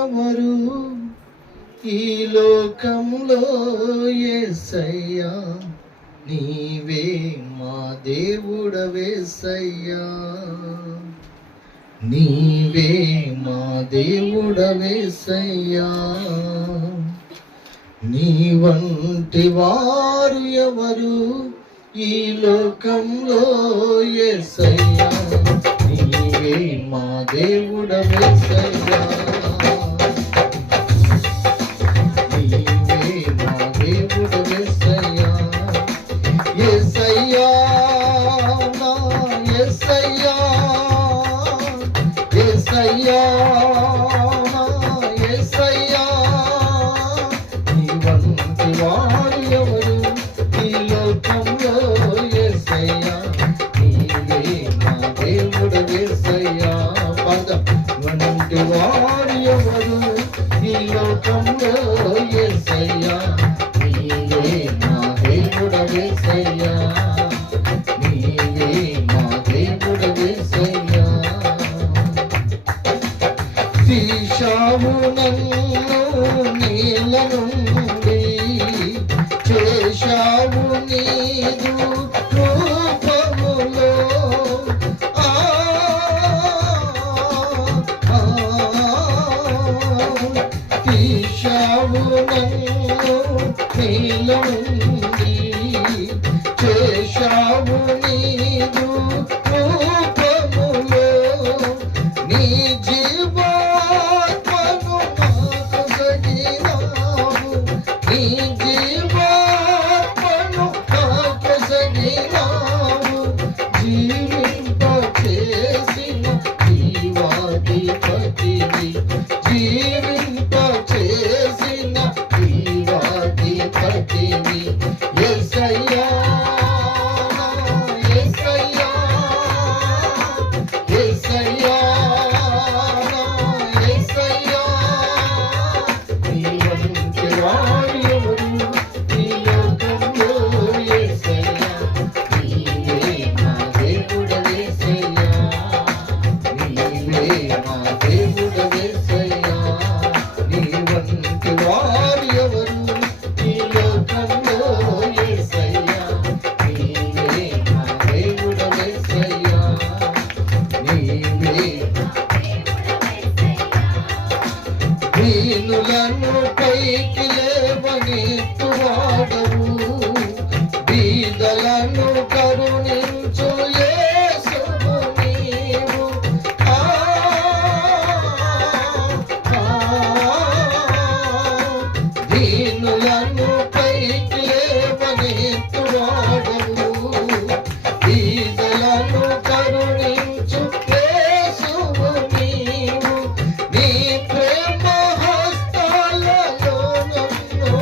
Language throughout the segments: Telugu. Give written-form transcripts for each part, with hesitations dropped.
ఎవరు ఈ లోకంలో యేసయ్యా, నీవే మా దేవుడవేసయ్యా, నీవే మా దేవుడవేసయ్యా. నీ వంటి వారు ఎవరు ఈ లోకంలో యేసయ్యా, నీవే మా దేవుడవేసయ్యా, నీవే మా దేవుడవేసయ్యా. యేసయ్యా నా యేసయ్యా, యేసయ్యా నా యేసయ్యా, నీ వంటి వారు ఎవరు ఈ లోకంలో యేసయ్యా, నీవే మా దేవుడవేసయ్యా. వంటి వారు ఎవరు ఈ లోకంలో యేసయ్యా, నీవే మా దేవుడవేసయ్యా, నీవే మా దేవుడవేసయ్యా. తీశావు నన్ను నీళ్ళ నుండి, చేశావు నీదు రూపములో, తీశావు నన్ను నీళ్ళ నుండి, చేశావు నీదు రూపములో, నీ జీవాత్మను నాకు సగినావు, నీ జీవాత్మను నాకు సగినావు, జీవింప చేసిన జీవాధిపతివి, జీవింప చేసిన జీవాధిపతివి. యేసయ్యా యేసయ్యా, యేసయ్యా యేసయ్యా, నీ వంటి వారు ఎవరు ఈ లోకంలో యేసయ్యా, నీవే మా దేవుడవేసయ్యా, నీవే మా దేవుడవేసయ్యా. నీ వంటి వారు ఎవరు ఈ లోకంలో యేసయ్యా, నీవే మా దేవుడవేసయ్యా, నీవే. దీనులను పైకి లేవనెత్తువాడవు, బీదలను కరుణించు యేసువు నీవు. దీనులను పైకి లేవనెత్తువాడవు, బీదలను కరుణించు యేసువు నీవు. నీ ప్రేమ హస్తాలలో నన్ను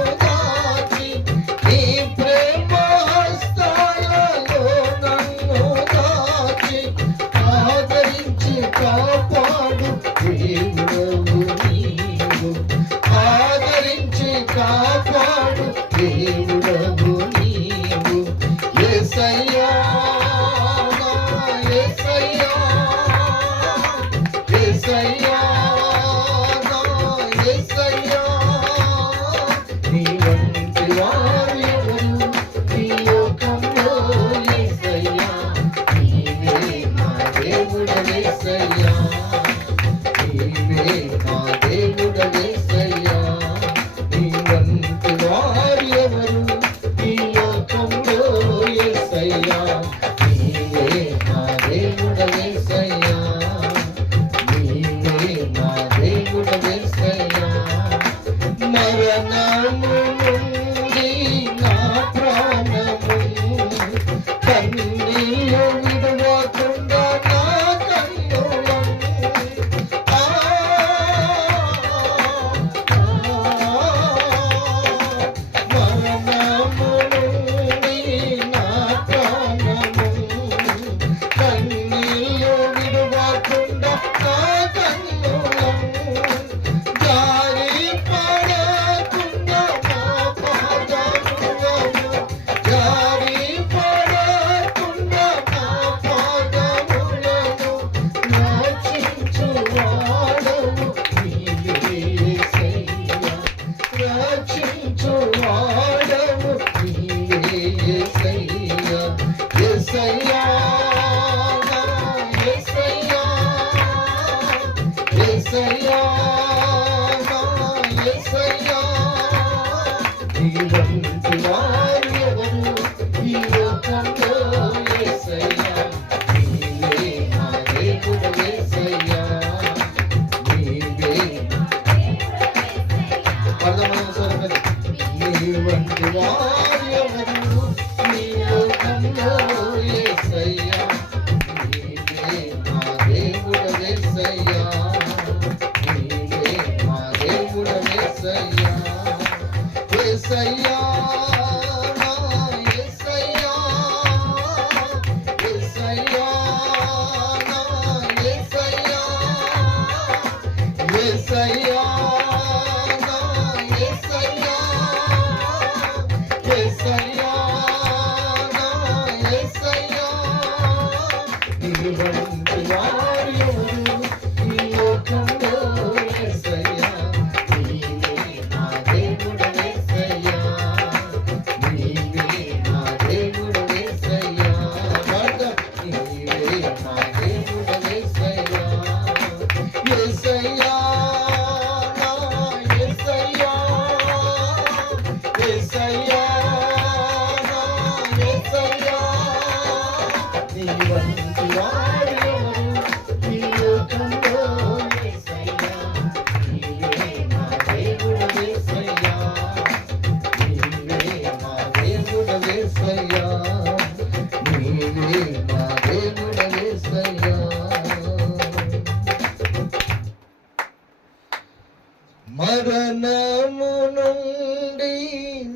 మరణము నుండి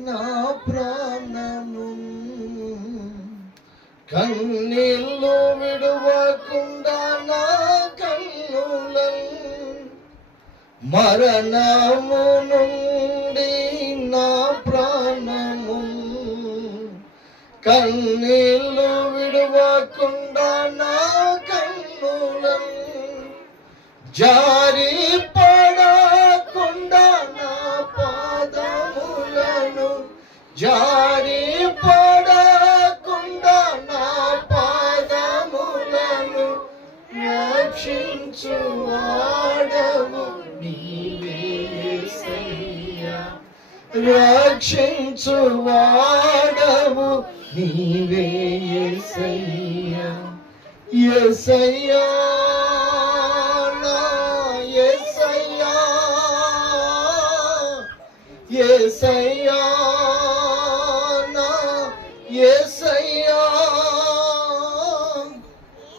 నా ప్రాణము కన్నీళ్ళు విడువకుండా నా కన్నులను మరణము నుండి నా ప్రాణము కన్నీళ్ళు విడువకుండా నా కన్నులను జారి పడకుండా నా పాదములను జారి పడకుండా నా పాదములను రక్షించువాడవు నీవే యేసయ్యా రక్షించువాడవు నీవే యేసయ్యా యేసయ్యా యేసయ్యా నా యేసయ్యా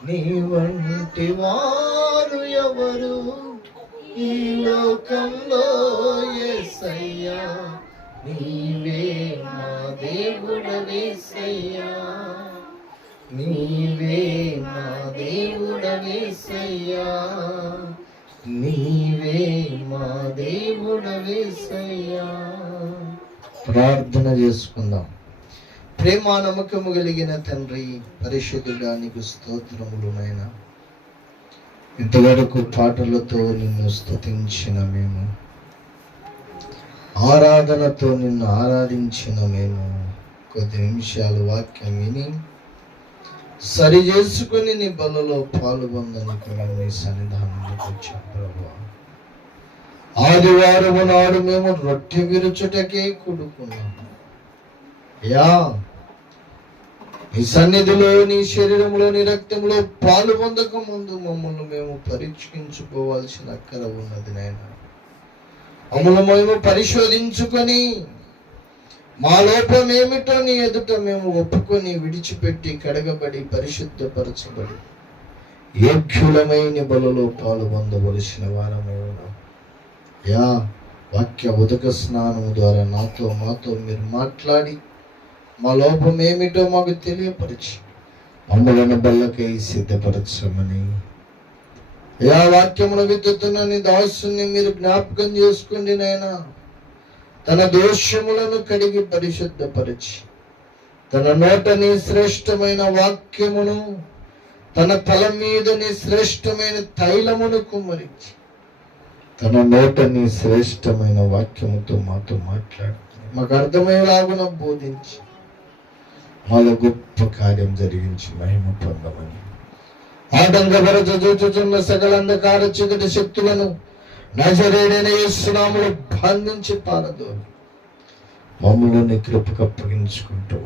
నీ వంటి వారు ఎవరు ఈ లోకంలో యేసయ్యా నీవే నా దేవుడవేసయ్యా నీవే నా దేవుడవేసయ్యా నీవే మా దేవుడవేసయ్యా. ప్రార్థన చేసుకుందాం. ప్రేమ నమ్మకము కలిగిన తండ్రి, పరిశుద్ధుడా నీకు స్తోత్రములు నాయనా. ఇంతవరకు పాటలతో నిన్ను స్తుతించిన మేము, ఆరాధనతో నిన్ను ఆరాధించిన మేము, కొద్ది నిమిషాలు వాక్యం విని సరి చేసుకుని నీ బలలో పాల్గొందనికి మేము నీ సన్నిధానంలోకి వచ్చాం ప్రభువా. ఆదివారము నాడు మేము రొట్టె విరుచుటకే కూడుకున్నాము. యా నీ సన్నిధిలో నీ శరీరంలో నీ రక్తంలో పాలు పొందక ముందు మమ్మల్ని మేము పరీక్షించుకోవాల్సిన అక్కర ఉన్నది నాయన. మమ్మల్ని మేము పరిశోధించుకొని మా లోపం ఏమిటో నీ ఎదుట మేము ఒప్పుకొని విడిచిపెట్టి కడగబడి పరిశుద్ధపరచబడి యోగ్యులమైన బలలో పాలు పొందవలసిన వారమే ఉన్నాం. యా వాక్య ఉదక స్నానం ద్వారా నాతో మాతో మీరు మాట్లాడి మా లోపం ఏమిటో మాకు తెలియపరిచి మమ్మలను బల్లకై సిద్ధపరచమని, యా వాక్యమును విత్తుతున్న నీ దాసుని మీరు జ్ఞాపకం చేసుకోండి నాయనా. తన దోషములను కడిగి పరిశుద్ధపరిచి తన నోటని శ్రేష్టమైన వాక్యమును, తన తల మీదని శ్రేష్టమైన తైలమును కుమ్మరించి తన నోటని శ్రేష్టమైన వాక్యముతో మాతో మాట్లాడు, మాకు అర్థమయ్యేలాగున బోధించి మాలో గొప్ప కార్యం జరిగించి మహిమ పొందమని, ఆటంకపరచుచున్న సకల అంధకార చీకటి శక్తులను నజరేయుడైన యేసు నామములో బంధించి పారదోలి మమ్ములను కృపకు అప్పగించుకుంటూ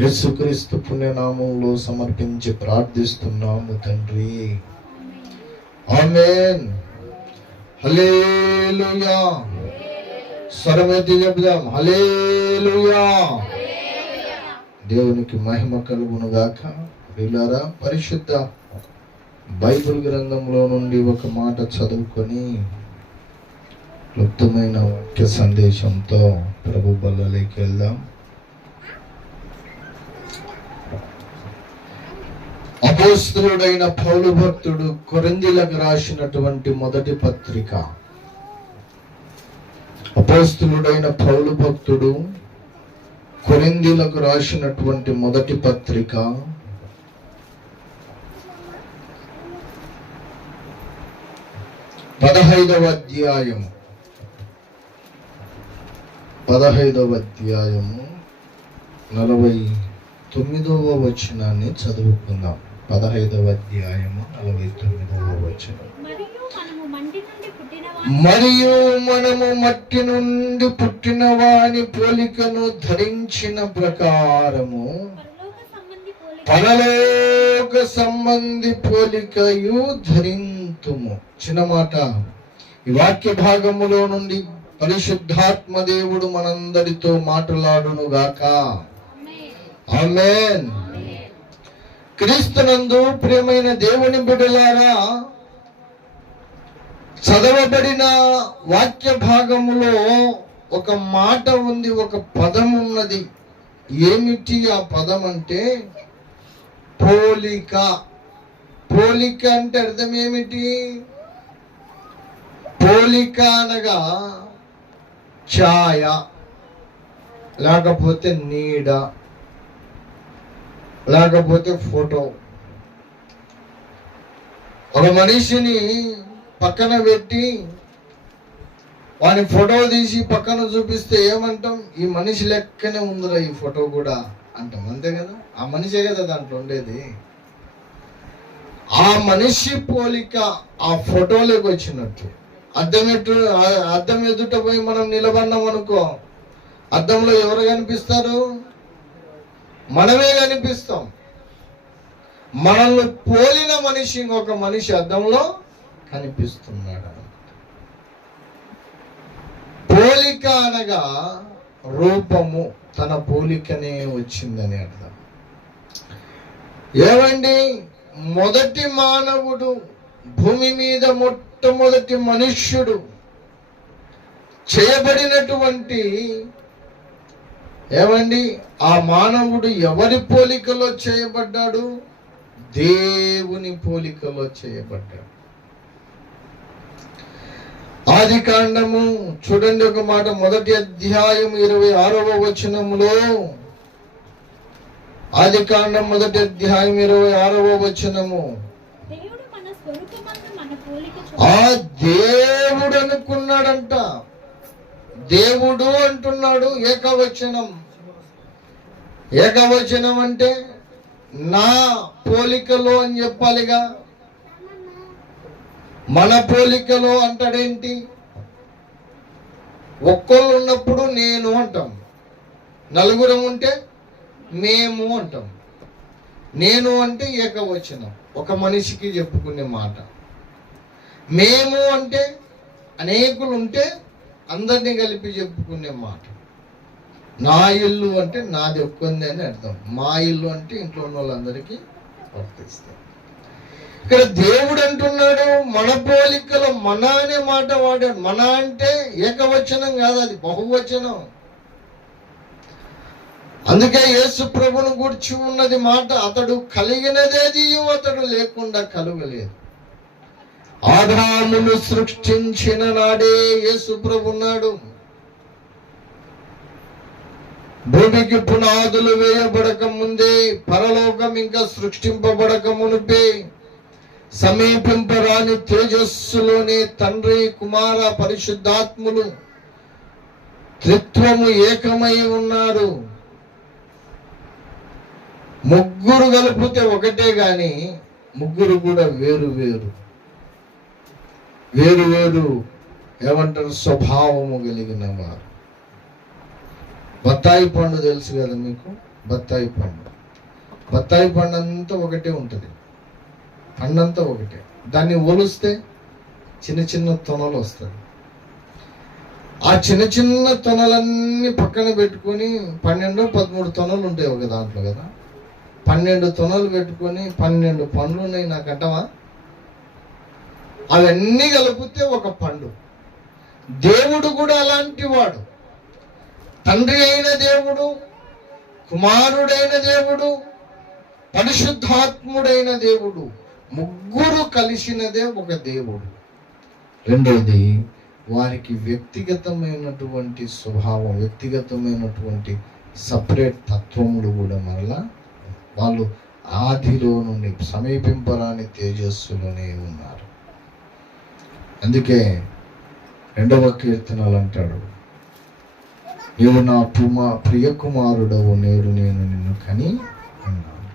యేసుక్రీస్తు పుణ్యనామంలో సమర్పించి ప్రార్థిస్తున్నాము తండ్రి. ఆమేన్. హల్లెలూయా. స్వరమెత్తి చెప్దాం హల్లెలూయా. దేవునికి మహిమ కలుగును గాక. ప్రియులారా, పరిశుద్ధ బైబిల్ గ్రంథంలో నుండి ఒక మాట చదువుకొని క్లుప్తమైన వాక్య సందేశంతో ప్రభు బల్లలోకి వెళ్దాం. అపోస్తలుడైన పౌలు భక్తుడు కొరింథీయులకు రాసినటువంటి మొదటి పత్రిక. అపోస్తలుడైన పౌలు భక్తుడు కొరింథీయులకు రాసినటువంటి మొదటి పత్రిక 15వ అధ్యాయము 49వ వచనాన్ని చదువుకుందాం. 15వ అధ్యాయము 49వ వచనం. మరియు మనము మట్టి నుండి పుట్టిన వాని పోలికను ధరించిన ప్రకారము పరలోక సంబంధి పోలికయు ధరింతుము. చిన్న మాట. ఈ వాక్య భాగములో నుండి పరిశుద్ధాత్మ దేవుడు మనందరితో మాట్లాడును గాక. ఆమేన్. క్రీస్తునందు ప్రియమైన దేవుని బిడ్డలారా, చదవబడిన వాక్య భాగములో ఒక మాట ఉంది, ఒక పదం ఉన్నది. ఏమిటి ఆ పదం అంటే పోలిక. పోలిక అంటే అర్థం ఏమిటి? పోలిక అనగా ఛాయ, లేకపోతే నీడ, లేకపోతే ఫోటో. ఒక మనిషిని పక్కన పెట్టి వాని ఫోటో తీసి పక్కన చూపిస్తే ఏమంటాం? ఈ మనిషి లెక్కనే ఉందిరా ఈ ఫోటో కూడా అంటాం, అంతే కదా? ఆ మనిషే కదా దాంట్లో ఉండేది. ఆ మనిషి పోలిక ఆ ఫోటోలోకి వచ్చినట్టు. అద్దం ఎదుట పోయి మనం నిలబడినాం అనుకో, అద్దంలో ఎవరు కనిపిస్తారు? మనమే కనిపిస్తాం. మనల్ని పోలిన మనిషి ఇంకొక మనిషి అద్దంలో కనిపిస్తున్నాడు. పోలిక అనగా రూపము, తన పోలికనే వచ్చిందని అర్థం. ఏమండి, మొదటి మానవుడు, భూమి మీద మొట్టమొదటి మనుష్యుడు చేయబడినటువంటి ఏమండి ఆ మానవుడు ఎవరి పోలికలో చేయబడ్డాడు? దేవుని పోలికలో చేయబడ్డాడు. ఆది కాండము చూడండి ఒక మాట, 1వ అధ్యాయం 26వ వచనములో, ఆది కాండం 1వ అధ్యాయం 26వ వచనము, ఆ దేవుడు అనుకున్నాడంట. దేవుడు అంటున్నాడు ఏకవచనం. ఏకవచనం అంటే నా పోలికలో అని చెప్పాలిగా. మన పోలికలో అంటాడేంటి? ఒక్కళ్ళు ఉన్నప్పుడు నేను అంటాం, నలుగురం ఉంటే మేము అంటాం. నేను అంటే ఏకవచనం, ఒక మనిషికి చెప్పుకునే మాట. మేము అంటే అనేకులు ఉంటే అందరినీ కలిపి చెప్పుకునే మాట. నా ఇల్లు అంటే నాది ఒక్కంది అని అర్థం. మా ఇల్లు అంటే ఇంట్లో ఉన్న వాళ్ళందరికీ వర్తిస్తాం. ఇక్కడ దేవుడు అంటున్నాడు మన పోలికలో, మన అనే మాట వాడాడు. మన అంటే ఏకవచనం కాదు, అది బహువచనం. అందుకే యేసు ప్రభువును గూర్చి ఉన్నది మాట, అతడు కలిగినదేది అతడు లేకుండా కలుగలేదు. ఆదామును సృష్టించిన నాడే యేసు ప్రభు ఉన్నాడు. భూమికి పునాదులు వేయబడక ముందే, పరలోకం ఇంకా సృష్టింపబడక మునిపే, సమీపింపరాని తేజస్సులోనే తండ్రి, కుమార, పరిశుద్ధాత్ములు త్రిత్వము ఏకమై ఉన్నారు. ముగ్గురు కలిపితే ఒకటే గాని ముగ్గురు కూడా వేరు వేరు వేరు వేరు ఏమంటారు? స్వభావము కలిగిన వారు. బత్తాయి పండు తెలుసు కదా మీకు? బత్తాయి పండు, బత్తాయి పండు అంతా ఒకటే ఉంటుంది, పండంతా ఒకటే. దాన్ని ఒలిస్తే చిన్న చిన్న తొనలు వస్తాయి. ఆ చిన్న చిన్న తొనలన్నీ పక్కన పెట్టుకొని 12-13 తొనలు ఉంటాయి ఒక దాంట్లో కదా. 12 తొనలు పెట్టుకొని 12 పండ్లు ఉన్నాయి నాకు అంటవా? అవన్నీ కలిపితే ఒక పండు. దేవుడు కూడా అలాంటి వాడు. తండ్రి అయిన దేవుడు, కుమారుడైన దేవుడు, పరిశుద్ధాత్ముడైన దేవుడు, ముగ్గురు కలిసినదే ఒక దేవుడు. రెండవది, వారికి వ్యక్తిగతమైనటువంటి స్వభావం, వ్యక్తిగతమైనటువంటి సపరేట్ తత్వములు కూడా మరలా వాళ్ళు ఆదిలో నుండి సమీపింపరాని తేజస్సులోనే ఉన్నారు. అందుకే 2వ కీర్తనలు అంటాడు, నీవు నా ప్రియ కుమారుడవు, నేను నిన్ను కని ఉన్నాను.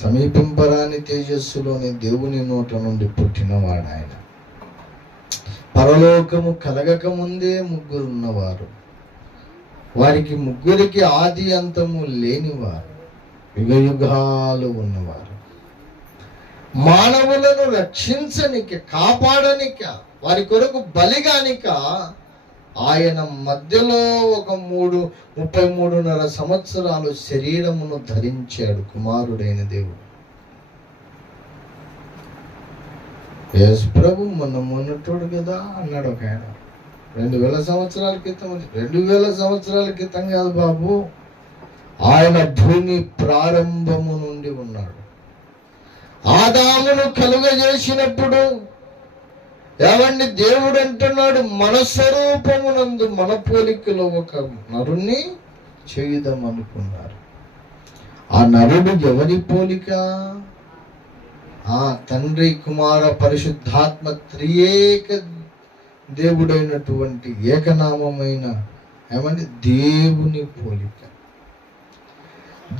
సమీపింపరాని తేజస్సులోని దేవుని నోట నుండి పుట్టినవాడు ఆయన. పరలోకము కలగక ముందే ముగ్గురు ఉన్నవారు, వారికి ముగ్గురికి ఆది అంతము లేనివారు, యుగ యుగాలు ఉన్నవారు. మానవులను రక్షించనిక, కాపాడనిక, వారి కొరకు బలిగానిక ఆయన మధ్యలో ఒక 33.5 సంవత్సరాలు శరీరమును ధరించాడు కుమారుడైన దేవుడు. యేసు ప్రభు మొన్నటోడు కదా అన్నాడు ఒక ఆయన. 2000 సంవత్సరాల క్రితం. 2000 సంవత్సరాల క్రితం కాదు బాబు, ఆయన భూమి ప్రారంభము నుండి ఉన్నాడు. ఆదామును కలుగజేసినప్పుడు ఏమండి, దేవుడు అంటున్నాడు, మన స్వరూపమునందు మన పోలికలో ఒక నరుణ్ణి చేయుదాం అనుకున్నారు. ఆ నరుడు ఎవరి పోలిక? ఆ తండ్రి, కుమార, పరిశుద్ధాత్మ త్రియేక దేవుడైనటువంటి ఏకనామమైన ఏమండి దేవుని పోలిక.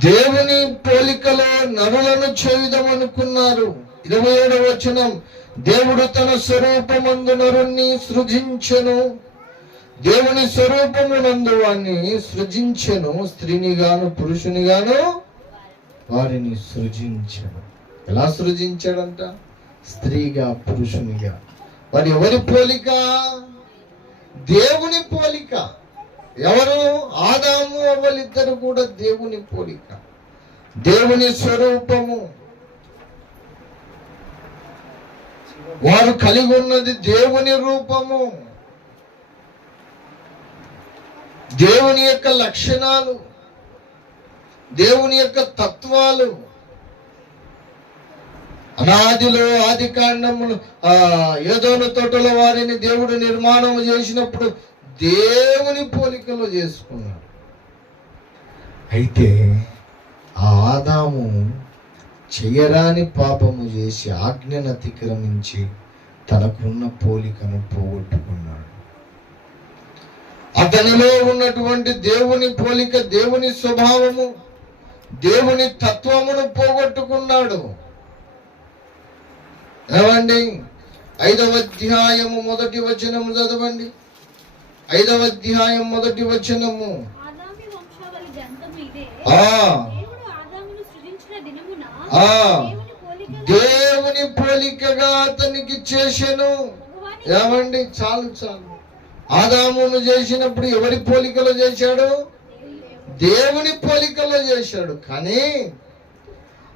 దేవుని పోలికలో నరులను చేయుదామనుకున్నారు. 27వ వచనం, దేవుడు తన స్వరూపమందు నరుణ్ణి సృజించెను. దేవుని స్వరూపమునందు వారిని సృజించెను, స్త్రీని గాను పురుషుని గాను వారిని సృజించెను. ఎలా సృజించాడంట? స్త్రీగా, పురుషునిగా. మరి ఎవరి పోలిక? దేవుని పోలిక. ఎవరు? ఆదాము అవ్వలిద్దరు కూడా దేవుని పోలిక, దేవుని స్వరూపము. వారు కలిగి ఉన్నది దేవుని రూపము, దేవుని యొక్క లక్షణాలు, దేవుని యొక్క తత్వాలు. అనాదిలో ఆది కాండములు ఏదోను తోటలో వారిని దేవుడు నిర్మాణం చేసినప్పుడు దేవుని పోలికలో చేసుకున్నాడు. అయితే ఆ ఆదాము చెయ్యరాని పాపము చేసి ఆజ్ఞను అతిక్రమించి తనకున్న పోలికను పోగొట్టుకున్నాడు. అతనిలో ఉన్నటువంటి దేవుని పోలిక, దేవుని స్వభావము, దేవుని తత్వమును పోగొట్టుకున్నాడు. ఏమండి, 5వ అధ్యాయము 1వ వచనము చదవండి. 5వ అధ్యాయం 1వ వచనము. దేవుని పోలికగా అతనికి చేసెను. ఏమండి, చాలు చాలు. ఆదామును చేసినప్పుడు ఎవరి పోలికలో చేశాడు? దేవుని పోలికలో చేశాడు. కానీ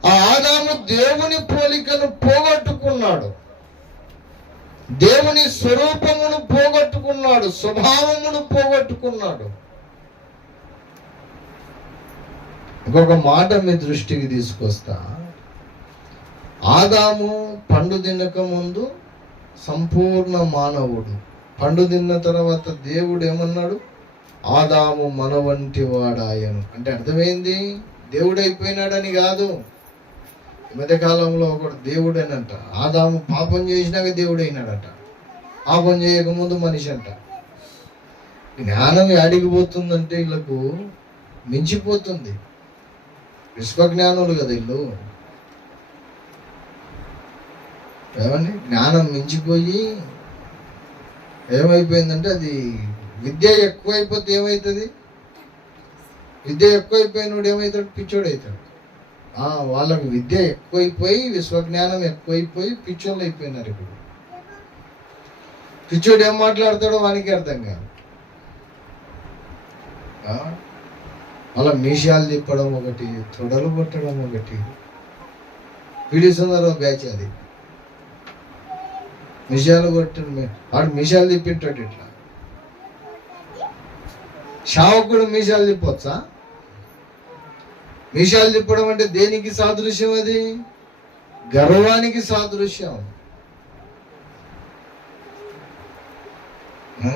ఆ ఆదాము దేవుని పోలికను పోగొట్టుకున్నాడు, దేవుని స్వరూపమును పోగొట్టుకున్నాడు, స్వభావమును పోగొట్టుకున్నాడు. ఇంకొక మాట మీ దృష్టికి తీసుకొస్తా. ఆదాము పండు తినక ముందు సంపూర్ణ మానవుడు. పండు తిన్న తర్వాత దేవుడు ఏమన్నాడు? ఆదాము మన వంటి వాడాయను. అంటే అర్థమైంది, దేవుడైపోయినాడని కాదు. ఈ మధ్యకాలంలో ఒకడు దేవుడేనంట. ఆదాము పాపం చేసినాక దేవుడైనాడట, పాపం చేయకముందు మనిషి అంట. జ్ఞానం అడిగిపోతుందంటే వీళ్ళకు మించిపోతుంది. విశ్వజ్ఞానులు కదా వీళ్ళు. ఏమని జ్ఞానం మించిపోయి ఏమైపోయిందంటే, అది విద్య ఎక్కువైపోతే ఏమవుతుంది? విద్య ఎక్కువైపోయినోడు ఏమవుతాడు? పిచ్చోడు అవుతాడు. వాళ్ళకు విద్య ఎక్కువైపోయి, విశ్వజ్ఞానం ఎక్కువైపోయి పిచ్చోళ్ళు అయిపోయినారు. ఇప్పుడు పిచ్చోడు ఏం మాట్లాడతాడో వానికి అర్థం కాదు. అలా మీషాలు తిప్పడం ఒకటి, తొడలు కొట్టడం ఒకటి. పీడిస్తున్నారు బ్యాచ్ అది. మిషాలు కొట్టడం, వాడు మీషాలు తిప్పింటాడు. ఇట్లా శావకుడు మీషాలు తిప్పొచ్చా? మీషాలు తిప్పడం అంటే దేనికి సాదృశ్యం? అది గర్వానికి సాదృశ్యం.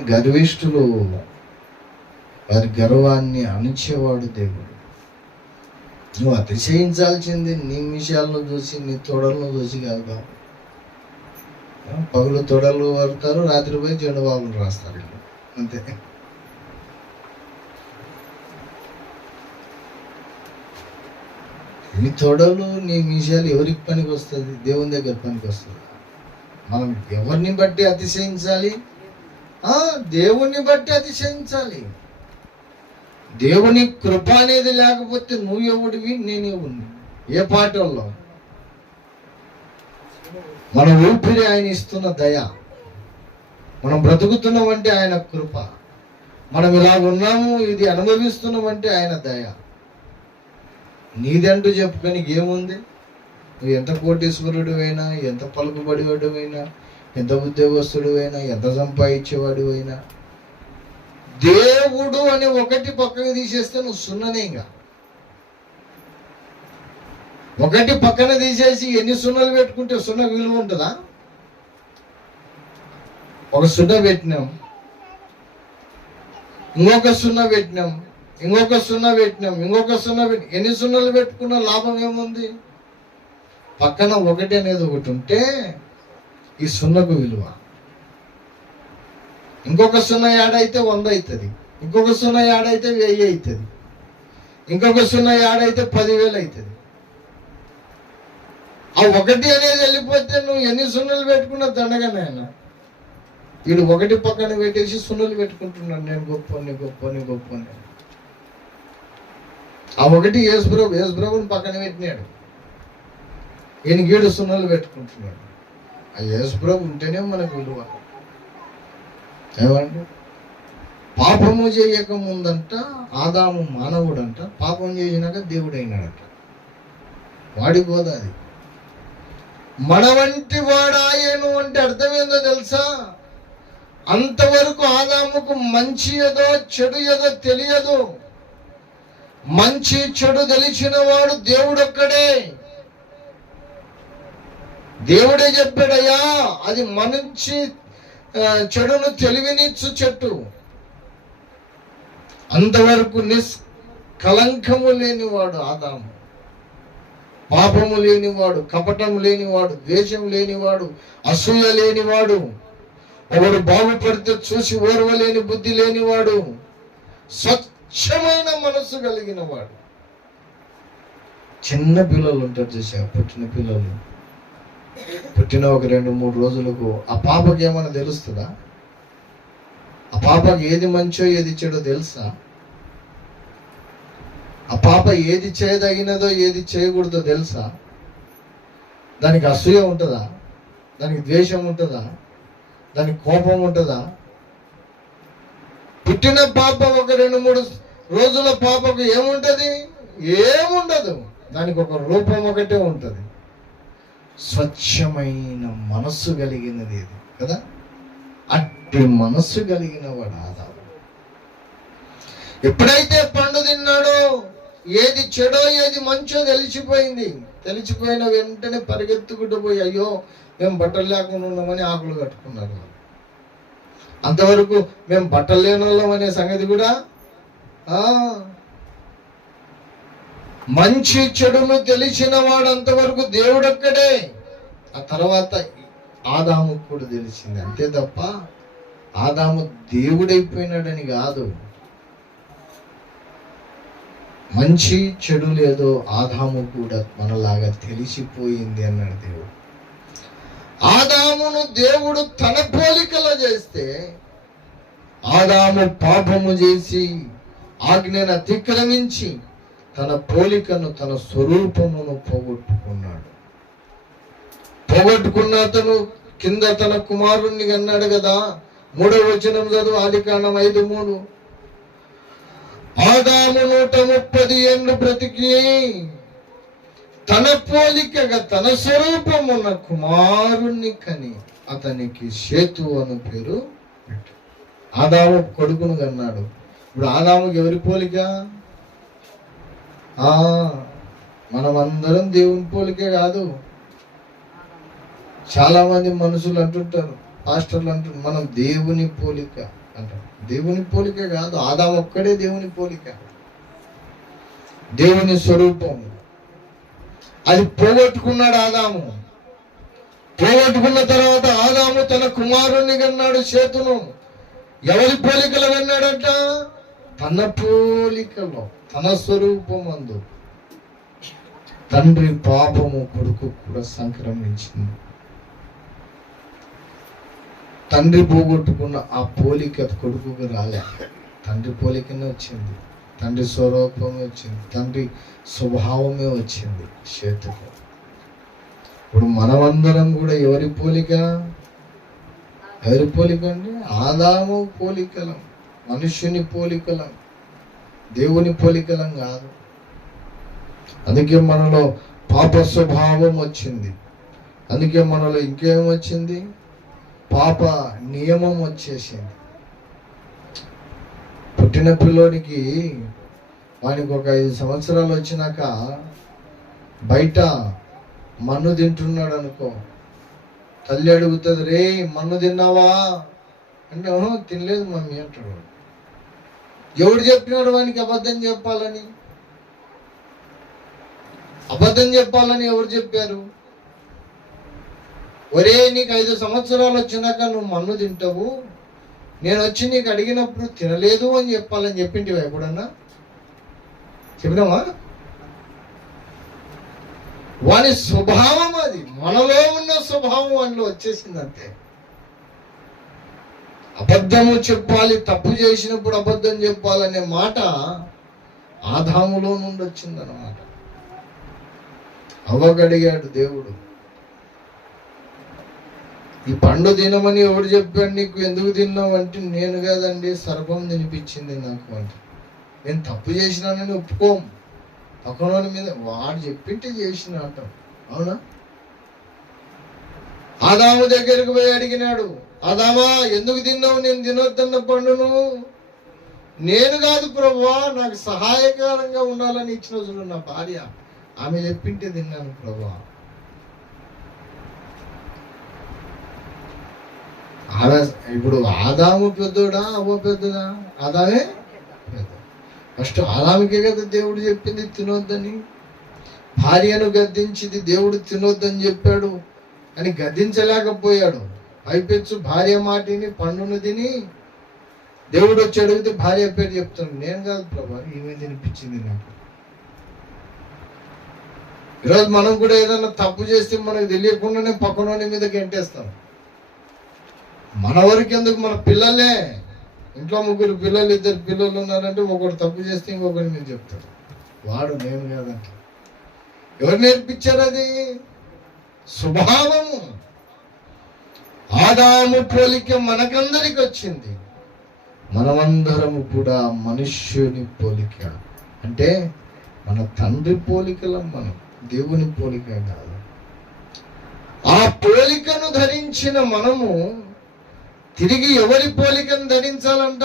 గర్విష్ఠులు, వారి గర్వాన్ని అణిచేవాడు దేవుడు. నువ్వు అతిశయించాల్సింది నీ మీషాలను చూసి, నీ తొడలను చూసి కాదు బాబు. పగులు తొడలు వరుతారు, రాత్రి పోయి జెండు బాబులు రాస్తారు అంతే. నీ తొడలు, నీ మీషాలు ఎవరికి పనికి వస్తుంది? దేవుని దగ్గర పనికి వస్తుంది. మనం ఎవరిని బట్టి అతిశయించాలి? దేవుణ్ణి బట్టి అతిశయించాలి. దేవుని కృప అనేది లేకపోతే నువ్వు ఎవడివి, నేను ఎవడిని? ఏ పాటల్లో మన ఊపిరి ఆయన ఇస్తున్న దయ, మనం బ్రతుకుతున్నామంటే ఆయన కృప, మనం ఇలాగ ఉన్నాము, ఇది అనుభవిస్తున్నామంటే ఆయన దయ. నీదంటూ చెప్పుకొని ఏముంది? నువ్వు ఎంత కోటీశ్వరుడు అయినా, ఎంత పలుకుబడివాడు అయినా, ఎంత ఉద్యోగస్తుడు అయినా, ఎంత సంపాదించేవాడు అయినా, దేవుడు అని ఒకటి పక్కకు తీసేస్తే నువ్వు సున్ననే. ఇంకా ఒకటి పక్కన తీసేసి ఎన్ని సున్నలు పెట్టుకుంటే సున్నకు విలువ ఉంటుందా? ఒక సున్న పెట్టినాం, ఇంకొక సున్న పెట్టినాం, ఇంకొక సున్న పెట్టినాం, ఇంకొక సున్న పెట్టి ఎన్ని సున్నలు పెట్టుకున్న లాభం ఏముంది? పక్కన ఒకటి అనేది ఒకటి ఉంటే ఈ సున్నకు విలువ. ఇంకొక సున్న యాడైతే 100 అవుతుంది, ఇంకొక సున్న యాడైతే 1000 అవుతుంది, ఇంకొక సున్న యాడైతే 10,000 అవుతుంది. ఆ ఒకటి అనేది వెళ్ళిపోతే నువ్వు ఎన్ని సున్నలు పెట్టుకున్నా దండగానే. ఆయన వీడు ఒకటి పక్కన పెట్టేసి సున్నలు పెట్టుకుంటున్నాడు, నేను గొప్పని గొప్పని గొప్పని. ఆ ఒకటి యేసుప్రభుని పక్కన పెట్టినాడు, ఈయన గీడు సున్నలు పెట్టుకుంటున్నాడు. ఆ యేసుప్రభు ఉంటేనే మనకు విలువ. ఏమండి, పాపము చేయక ముందంట ఆదాము మానవుడంట, పాపం చేసినాక దేవుడైనాడట. వాడిపోదా అది. మన వంటి వాడాయను అంటే అర్థం ఏందో తెలుసా? అంతవరకు ఆదాముకు మంచి ఏదో చెడు ఏదో తెలియదు. మంచి చెడు తెలిసిన వాడు దేవుడొక్కడే. దేవుడే చెప్పాడయ్యా, అది మంచి చెడును తెలివినిచ్చు చెట్టు. అంతవరకు నిష్కలంకము లేనివాడు ఆదాము, పాపము లేనివాడు, కపటం లేనివాడు, ద్వేషం లేనివాడు, అసూయ లేనివాడు, ఒకడు బాగుపడితే చూసి ఓర్వలేని బుద్ధి లేనివాడు, స్వచ్ఛమైన మనసు కలిగిన వాడు. చిన్న పిల్లలు ఉంటారు చూసా, పుట్టిన పిల్లలు, పుట్టిన ఒక 2-3 రోజులకు ఆ పాపకి ఏమైనా తెలుస్తుందా? ఆ పాపకి ఏది మంచో ఏది చెడో తెలుసా? ఆ పాప ఏది చేయదగినదో ఏది చేయకూడదో తెలుసా? దానికి అసూయ ఉంటుందా? దానికి ద్వేషం ఉంటుందా? దానికి కోపం ఉంటుందా? పుట్టిన పాప ఒక 2-3 రోజుల పాపకు ఏముంటుంది? ఏముండదు. దానికి ఒక రూపం ఒకటే ఉంటుంది. స్వచ్ఛమైన మనస్సు కలిగినది ఇది కదా. అట్టి మనస్సు కలిగిన వాడు ఆదాము. ఎప్పుడైతే పండు తిన్నాడో ఏది చెడో ఏది మంచో తెలిసిపోయింది. తెలిసిపోయిన వెంటనే పరిగెత్తుకుంటూ పోయి, అయ్యో మేము బట్టలు లేకుండా ఉన్నామని ఆకులు కట్టుకున్నారు. అంతవరకు మేము బట్టలు లేని వాళ్ళం అనే సంగతి కూడా. మంచి చెడును తెలిసిన వాడు అంతవరకు దేవుడొక్కడే. ఆ తర్వాత ఆదాముకు కూడా తెలిసింది. అంతే తప్ప ఆదాము దేవుడైపోయినాడని కాదు. మంచి చెడు లేదో ఆదాము కూడా మనలాగా తెలిసిపోయింది అన్నాడు దేవుడు. ఆదామును దేవుడు తన పోలికలో చేస్తే ఆదాము పాపము చేసి ఆజ్ఞను అతిక్రమించి తన పోలికను, తన స్వరూపమును పోగొట్టుకున్నాడు. పోగొట్టుకున్న అతను కింద తన కుమారుణ్ణి అన్నాడు కదా. 3వ వచనం చదువు, ఆదికాండం 5:3. ఆదాము 130 ఏళ్ళు బ్రతికి తన పోలికగా తన స్వరూపమున్న కుమారుణ్ణి కని అతనికి షేతు అను పేరు పెట్టాడు. ఆదాము కొడుకును కన్నాడు. ఇప్పుడు ఆదాముకి ఎవరి పోలిక? మనమందరం దేవుని పోలికే కాదు. చాలా మంది మనుషులు అంటుంటారు, పాస్టర్లు అంటుంటారు, మనం దేవుని పోలిక అంటారు. దేవుని పోలికే కాదు, ఆదాము ఒక్కడే దేవుని పోలిక, దేవుని స్వరూపం. అది పోగొట్టుకున్నాడు ఆదాము. పోగొట్టుకున్న తర్వాత ఆదాము తన కుమారుణ్ణి కన్నాడు, షేతును. ఎవరి పోలికలో విన్నాడట? తన పోలికలో, తన స్వరూపమందు. తండ్రి పాపము కొడుకు కూడా సంక్రమించింది. తండ్రి పోగొట్టుకున్న ఆ పోలిక కొడుకుకు రాలే. తండ్రి పోలికనే వచ్చింది, తండ్రి స్వరూపమే వచ్చింది, తండ్రి స్వభావమే వచ్చింది షేతుకు. ఇప్పుడు మనమందరం కూడా ఎవరి పోలిక? ఎవరి పోలిక అండి? ఆదాము పోలికలం, మనుష్యుని పోలికలం, దేవుని పోలికలం కాదు. అందుకే మనలో పాప స్వభావం వచ్చింది. అందుకే మనలో ఇంకేం వచ్చింది? పాప నియమం వచ్చేసింది. పుట్టిన పిల్లోడికి వానికి ఒక 5 సంవత్సరాలు వచ్చినాక బయట మన్ను తింటున్నాడు అనుకో, తల్లి అడుగుతుంది, రే మన్ను తిన్నావా అంటే తినలేదు మమ్మీ అంటాడు. ఎవడు చెప్పినాడు వానికి అబద్ధం చెప్పాలని? అబద్ధం చెప్పాలని ఎవరు చెప్పారు? ఒరే నీకు 5 సంవత్సరాలు వచ్చినాక నువ్వు మన్ను తింటావు, నేను వచ్చి నీకు అడిగినప్పుడు తినలేదు అని చెప్పాలని చెప్పింటివా ఎప్పుడన్నా? చెప్పినావా? వాని స్వభావం అది, మనలో ఉన్న స్వభావం వానిలో వచ్చేసింది అంతే. అబద్ధము చెప్పాలి, తప్పు చేసినప్పుడు అబద్ధం చెప్పాలనే మాట ఆదాములో నుండి వచ్చిందన్నమాట. అవ్వగడిగాడు దేవుడు, ఈ పండు తినమని ఎవడు చెప్పాడు నీకు? ఎందుకు తిన్నావు అంటే, నేను కాదండి సర్పం తినిపించింది నాకు అంటే. నేను తప్పు చేసినానని ఒప్పుకోం, పక్కనోని మీద వాడు చెప్పింటే చేసిన అంటాం. అవునా? ఆదాము దగ్గరికి పోయి అడిగినాడు, ఆదామా ఎందుకు తిన్నావు నేను తినొద్దన్న పండును? నేను కాదు ప్రభువా, నాకు సహాయకరంగా ఉండాలని ఇచ్చిన చూడు నా భార్య, ఆమె చెప్పింటే తిన్నాను ప్రభువా. ఇప్పుడు ఆదాము పెద్దోడా అవ్వ పెద్దదా? ఆదామే పెద్ద. ఫస్ట్ ఆదాముకే కదా దేవుడు చెప్పింది తినొద్దని. భార్యను గద్దించింది దేవుడు తినొద్దని చెప్పాడు అని గద్దించలేకపోయాడు. పైపెచ్చు భార్య మాటిని పండును తిని దేవుడు వచ్చి అడిగితే భార్య పేరు చెప్తున్నాడు, నేను కాదు ప్రభా, ఈమె తినిపించింది నాకు. ఈరోజు మనం కూడా ఏదైనా తప్పు చేస్తే మనకు తెలియకుండానే పక్కనోని మీద గెంటేస్తాం. మన వరకు ఎందుకు, మన పిల్లలే, ఇంట్లో 3 పిల్లలు 2 పిల్లలు ఉన్నారంటే ఒకడు తప్పు చేస్తే ఇంకొకటి మీరు చెప్తారు, వాడు నేను కాదంట. ఎవరు నేర్పించారు? అది స్వభావము. ఆదాము పోలిక మనకందరికి వచ్చింది. మనమందరము కూడా మనుష్యుని పోలిక, అంటే మన తండ్రి పోలికలం, మనం దేవుని పోలిక కాదు. ఆ పోలికను ధరించిన మనము తిరిగి ఎవరి పోలికను ధరించాలంట?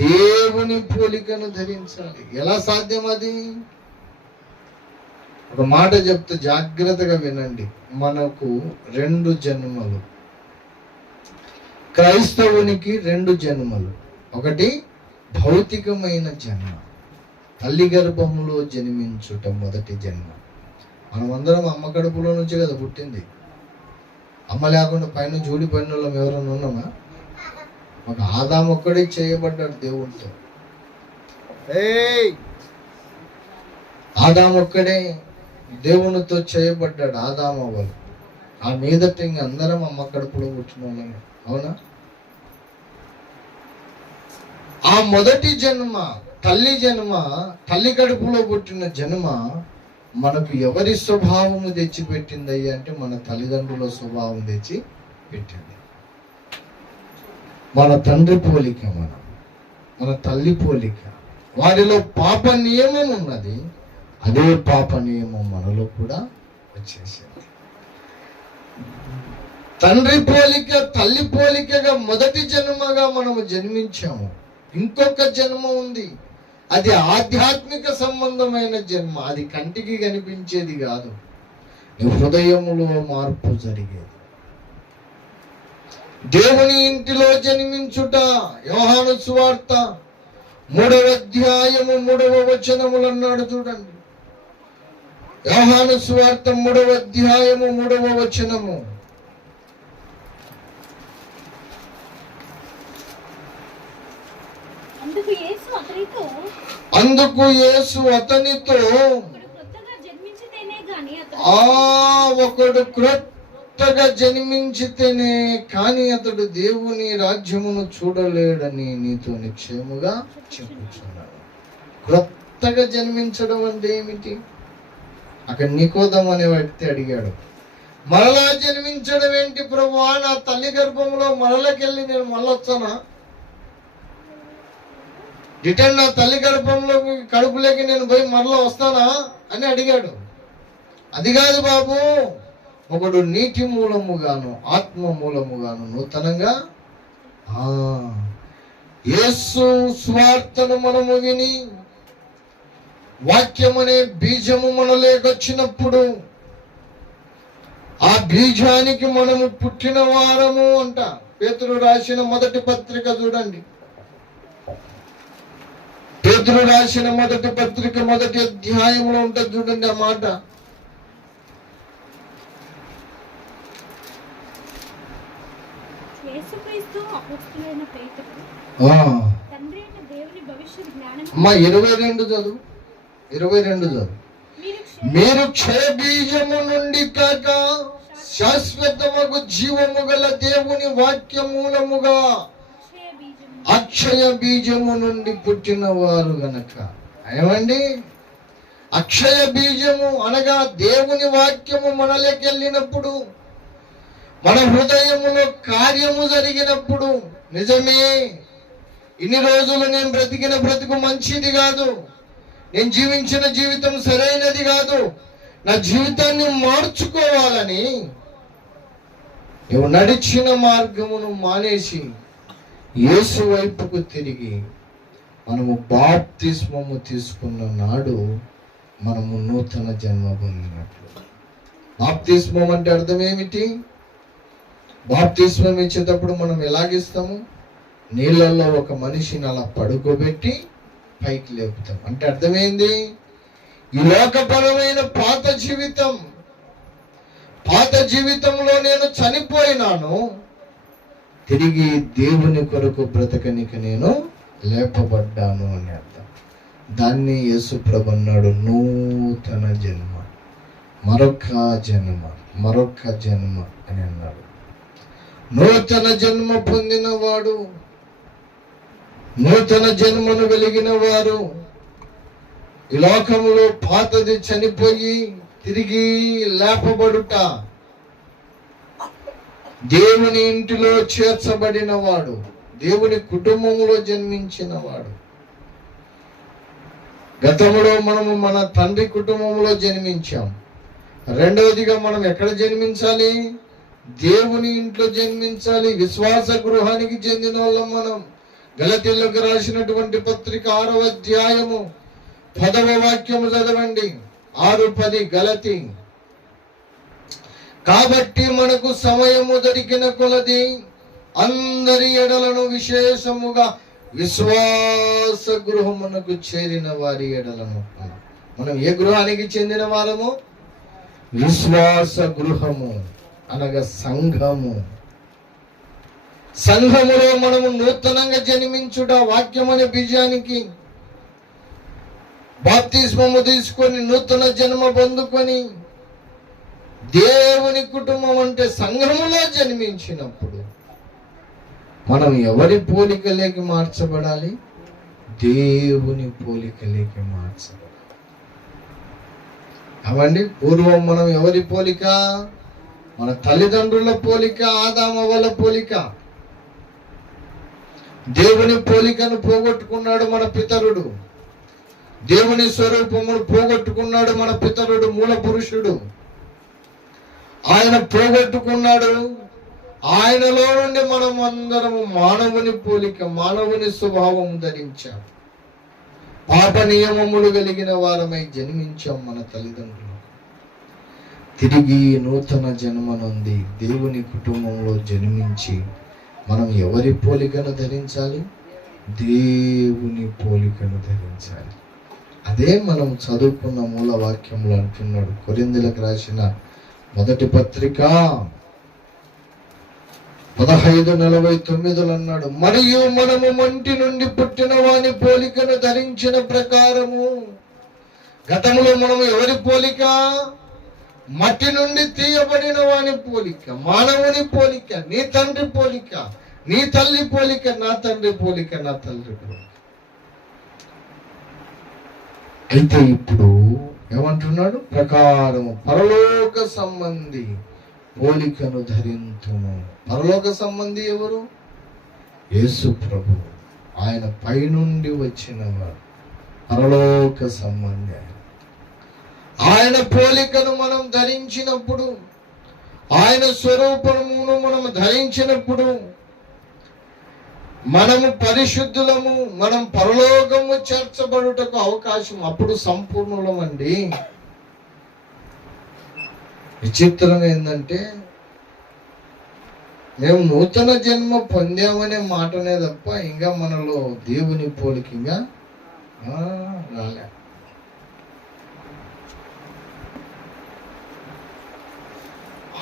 దేవుని పోలికను ధరించాలి. ఎలా సాధ్యం అది? ఒక మాట చెప్తే జాగ్రత్తగా వినండి. మనకు 2 జన్మలు, క్రైస్తవునికి 2 జన్మలు. ఒకటి భౌతికమైన జన్మ, తల్లి గర్భంలో జన్మించుట మొదటి జన్మ. మనమందరం అమ్మ కడుపులో నుంచి కదా పుట్టింది. అమ్మ లేకుండా పైన జూడి పైన ఎవరైనా ఉన్నామా? ఒక ఆదాము ఒక్కడే చేయబడ్డాడు దేవుడితో. ఆదాము ఒక్కడే దేవునితో చేయబడ్డాడు. ఆదాము అవ్వలు. ఆ మీదట ఇంక అందరం అమ్మ కడుపులో పుట్టిన వాళ్ళమే. అవునా? ఆ మొదటి జన్మ, తల్లి జన్మ, తల్లి కడుపులో పుట్టిన జన్మ మనకు ఎవరి స్వభావము తెచ్చిపెట్టింది అంటే మన తల్లిదండ్రుల స్వభావం తెచ్చి పెట్టింది. మన తండ్రి పోలిక, మన తల్లి పోలిక. వారిలో పాప నియమం ఉన్నది, అదే పాప నియమం మనలో కూడా వచ్చేసింది. తండ్రి పోలిక, తల్లి పోలికగా మొదటి జన్మగా మనము జన్మించాము. ఇంకొక జన్మ ఉంది, అది ఆధ్యాత్మిక సంబంధమైన జన్మ. అది కంటికి కనిపించేది కాదు, నీ హృదయములో మార్పు జరిగేది. దేవుని ఇంటిలో జన్మించుట. యోహాను సువార్త 3వ అధ్యాయము 3వ వచనములు అన్నాడు చూడండి. యోహాను సువార్త 3వ అధ్యాయము 3వ వచనము. అందుకు యేసు అతనితో, ఒకడు క్రొత్తగా జన్మించితేనే కానీ అతడు దేవుని రాజ్యమును చూడలేడని నీతో నిశ్చయముగా చెప్పుచున్నాను. క్రొత్తగా జన్మించడం అంటే ఏమిటి? అక్కడ నికోదము అనే వ్యక్తి అడిగాడు, మరలా జన్మించడం ఏంటి ప్రభువా? నా తల్లి గర్భంలో మరలకెళ్ళి నేను మళ్ళొచ్చానా? రిటర్న్ నా తల్లి గర్భంలో కడుపులోకి నేను పోయి మరలా వస్తానా అని అడిగాడు. అది కాదు బాబు, ఒకడు నీటి మూలముగాను ఆత్మ మూలముగాను నూతనంగా. యేసు స్వార్థను మనము విని వాక్యం అనే బీజము మనలోకొచ్చినప్పుడు ఆ బీజానికి మనము పుట్టిన వారము అంట. పేతురు రాసిన మొదటి పత్రిక చూడండి. పేతురు రాసిన మొదటి పత్రిక మొదటి అధ్యాయంలో ఉంటుంది చూడండి ఆ మాట. అమ్మా 22 చదువు, 22 చదువు. మీరు క్షయ బీజము నుండి కాక శాశ్వతముగు జీవము గల దేవుని వాక్య మూలముగా అక్షయ బీజము నుండి పుట్టిన వారు గనక. ఏమండి? అక్షయ బీజము అనగా దేవుని వాక్యము మనలోకి వెళ్ళినప్పుడు, మన హృదయములో కార్యము జరిగినప్పుడు, నిజమే ఇన్ని రోజులు నేను బ్రతికిన బ్రతుకు మంచిది కాదు, నేను జీవించిన జీవితం సరైనది కాదు, నా జీవితాన్ని మార్చుకోవాలని నువ్వు నడిచిన మార్గమును మానేసి యేసు వైపుకు తిరిగి మనము బాప్తిస్మము తీసుకున్న నాడు మనము నూతన జన్మ పొందినట్లు. బాప్తిస్మం అంటే అర్థం ఏమిటి? బాప్తిస్మం ఇచ్చేటప్పుడు మనం ఎలాగిస్తాము? నీళ్ళల్లో ఒక మనిషిని అలా పడుకోబెట్టి పైకి లేపుతాం. అంటే అర్థమైంది, ఈ లోకపరమైన పాత జీవితంలో నేను చనిపోయినాను, తిరిగి దేవుని కొరకు బ్రతకనికి నేను లేపబడ్డాను అని అర్థం. దాన్ని యేసు ప్రభు అన్నాడు, నూతన జన్మ, మరొక జన్మ అని అన్నాడు. నూతన జన్మ పొందినవాడు, నూతన జన్మను వెలిగిన వారు ఈ లోకంలో పాతది చనిపోయి తిరిగి లేపబడుట, దేవుని ఇంటిలో చేర్చబడిన వాడు, దేవుని కుటుంబంలో జన్మించిన వాడు. గతంలో మనము మన తండ్రి కుటుంబంలో జన్మించాం. రెండవదిగా మనం ఎక్కడ జన్మించాలి? దేవుని ఇంట్లో జన్మించాలి. విశ్వాస గృహానికి చెందిన వాళ్ళం మనం. గలతీయులకు రాసినటువంటి పత్రిక 6వ అధ్యాయము 10వ వాక్యము చదవండి. 6:10 గలతీ. కాబట్టి మనకు సమయము దొరికిన కొలది అందరి ఎడలను, విశేషముగా విశ్వాస గృహమునకు చేరిన వారి ఎడలను. మనం ఏ గృహానికి చెందిన వారము? విశ్వాస గృహము అనగా సంఘము. సంఘములో మనము నూతనంగా జన్మించుట, వాక్యం అనే బీజానికి బాప్తిస్మము తీసుకొని నూతన జన్మ పొందుకొని దేవుని కుటుంబం అంటే సంఘములో జన్మించినప్పుడు మనం ఎవరి పోలికలోకి మార్చబడాలి? దేవుని పోలికలోకి మార్చబడాలి. అవండి, పూర్వం మనం ఎవరి పోలిక? మన తల్లిదండ్రుల పోలిక, ఆదామవ్వల పోలిక. దేవుని పోలికను పోగొట్టుకున్నాడు మన పితరుడు. దేవుని స్వరూపమును పోగొట్టుకున్నాడు మన పితరుడు, మూల పురుషుడు. ఆయన పోగొట్టుకున్నాడు. ఆయనలో నుండి మనం అందరము మానవుని పోలిక, మానవుని స్వభావం ధరించాం. పాప నియమములు కలిగిన వారమై జన్మించాం మన తల్లిదండ్రులు. తిరిగి నూతన జన్మ నుండి దేవుని కుటుంబంలో జన్మించి మనం ఎవరి పోలికను ధరించాలి? దేవుని పోలికను ధరించాలి. అదే మనం చదువుకున్న మూల వాక్యంలో అంటున్నాడు. కొరింథీయులకు రాసిన మొదటి పత్రిక 15:49 అన్నాడు, మరియు మనము మంటి నుండి పుట్టిన వాని పోలికను ధరించిన ప్రకారము. గతంలో మనము ఎవరి పోలిక? మట్టి నుండి తీయబడిన వాని పోలిక, మానవుని పోలిక, నీ తండ్రి పోలిక, నీ తల్లి పోలిక, నా తండ్రి పోలిక, నా తల్లి పోలిక. అయితే ఇప్పుడు ఏమంటున్నాడు? ప్రకారము పరలోక సంబంధి పోలికను ధరింతుము. పరలోక సంబంధి ఎవరు? యేసు ప్రభు. ఆయన పైనుండి వచ్చినవాడు, పరలోక సంబంధి. ఆయన ఆయన పోలికను మనం ధరించినప్పుడు, ఆయన స్వరూపమును మనం ధరించినప్పుడు మనము పరిశుద్ధులము, మనం పరలోకము చేర్చబడుటకు అవకాశం. అప్పుడు సంపూర్ణులమండి. విచిత్రం ఏంటంటే మేము నూతన జన్మ పొందామనే మాటనే తప్ప ఇంకా మనలో దేవుని పోలికగా రాలే.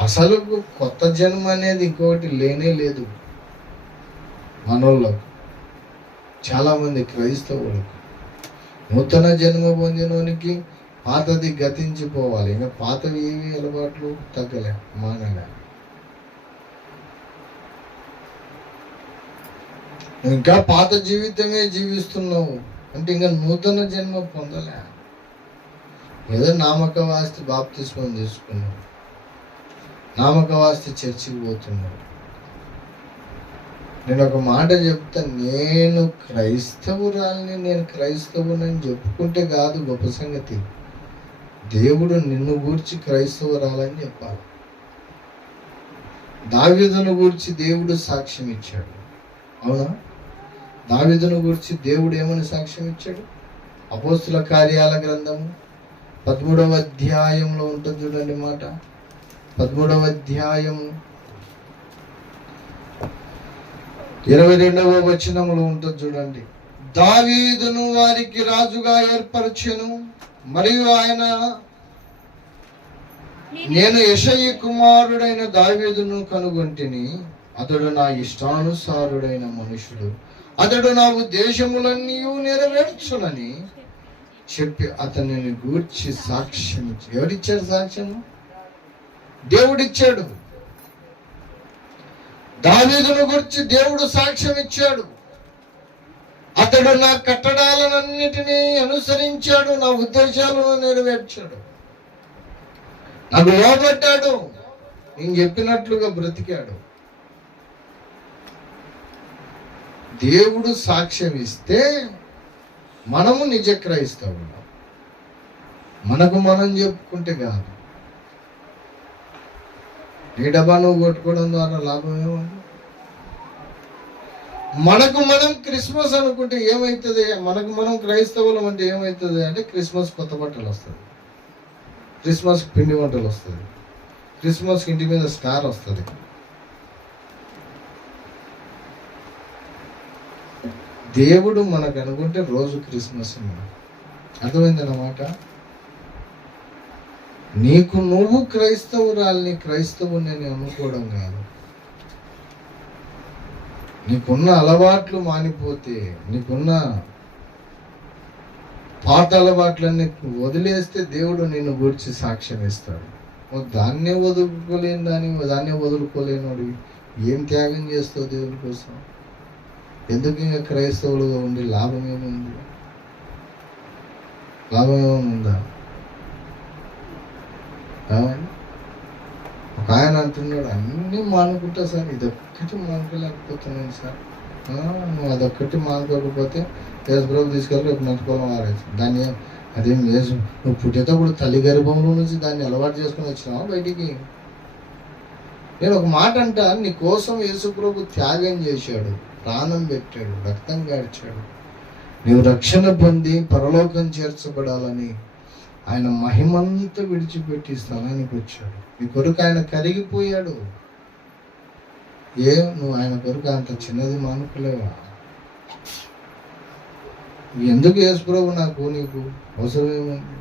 అసలు కొత్త జన్మ అనేది ఇంకొకటి లేనే లేదు మనోళ్ళకు, చాలామంది క్రైస్తవులకు. నూతన జన్మ పొందినోనికి పాతది గతించిపోవాలి, ఇంకా పాతవి ఏవి అలవాట్లు తగ్గలే, మానలే. ఇంకా పాత జీవితమే జీవిస్తున్నావు అంటే ఇంకా నూతన జన్మ పొందలే. ఏదో నామకవాస్తి బాప్తిస్మం తీసుకున్నావు, నామకవాస్తి చర్చికి పోతున్నావు. నేను ఒక మాట చెప్తా, నేను క్రైస్తవురాల్ని, నేను క్రైస్తవునని చెప్పుకుంటే కాదు గొప్ప సంగతి. దేవుడు నిన్ను గూర్చి క్రైస్తవురాలని చెప్పాలి. దావీదును గూర్చి దేవుడు సాక్ష్యం ఇచ్చాడు, అవునా? దావీదును గూర్చి దేవుడు ఏమని సాక్ష్యం ఇచ్చాడు? అపోస్తుల కార్యాల గ్రంథము 13వ అధ్యాయంలో ఉంటుంది చూడండి మాట. 13వ అధ్యాయము 22వ వచనములో ఉంటుంది చూడండి. దావీదును వారికి రాజుగా ఏర్పరచెను, మరియు ఆయన, నేను యెషయి కుమారుడైన దావీదును కనుగొంటిని, అతడు నా ఇష్టానుసారుడైన మనుషుడు, అతడు నా ఉద్దేశములన్నీ నెరవేర్చునని చెప్పి అతనిని గూర్చి సాక్ష్యం ఇచ్చాడు. ఎవరిచ్చాడు సాక్ష్యము? దేవుడిచ్చాడు. దావీదును గురించి దేవుడు సాక్ష్యం ఇచ్చాడు. అతడు నా కట్టడాలన్నిటినీ అనుసరించాడు, నా ఉద్దేశాలను నెరవేర్చాడు, నాకు లోబడ్డాడు, నేను చెప్పినట్లుగా బ్రతికాడు. దేవుడు సాక్ష్యం ఇస్తే మనము నిజ క్రైస్తవులు. మనకు మనం చెప్పుకుంటే కాదు. నీ డబ్బా నువ్వు కొట్టుకోవడం ద్వారా లాభం ఏముంది? మనకు మనం క్రిస్మస్ అనుకుంటే ఏమవుతుంది? మనకు మనం క్రైస్తవులం అంటే ఏమవుతుంది అంటే, క్రిస్మస్ కొత్త బట్టలు వస్తుంది, క్రిస్మస్ పిండి వంటలు వస్తుంది, క్రిస్మస్ ఇంటి మీద స్టార్ వస్తుంది. దేవుడు మనకు అనుకుంటే రోజు క్రిస్మస్. అర్థమైందన్నమాట. నీకు నువ్వు క్రైస్తవురాల్ని, క్రైస్తవుని అనుకోవడం కాదు. నీకున్న అలవాట్లు మానిపోతే, నీకున్న పాత అలవాట్లన్నీ వదిలేస్తే దేవుడు నిన్ను గురించి సాక్ష్యం ఇస్తాడు. దాన్నే దాన్నే వదులుకోలేనోడు ఏం త్యాగం చేస్తావు దేవుడి కోసం? ఎందుకు ఇంకా క్రైస్తవులుగా ఉండి లాభం ఏముంది? లాభం ఏముందా? ఒక ఆయన అంటున్నాడు, అన్నీ మానుకుంటా సార్, ఇదొక్కటి మానుకోలేకపోతున్నాను సార్. నువ్వు అదొక్కటి మానుకోకపోతే యేసుప్రభు తీసుకెళ్ళి రేపు నట్టుకోవడం ఆరేసి దాన్ని, అదేం యేసు నువ్వు పుట్టేటప్పుడు తల్లి గర్భంలో నుంచి దాన్ని అలవాటు చేసుకుని వచ్చినావా బయటికి? నేను ఒక మాట అంట, నీ కోసం యేసుప్రభు త్యాగం చేశాడు, ప్రాణం పెట్టాడు, రక్తం గార్చాడు. నీవు రక్షణ పొంది పరలోకం చేర్చబడాలని ఆయన మహిమంతా విడిచిపెట్టి స్థలానికి వచ్చాడు. నీ కొరకు ఆయన కరిగిపోయాడు. నువ్వు ఆయన కొరకు అంత చిన్నది మానుకోలేవా? ఎందుకు యేసుప్రభు నీకు అవసరమేముంది?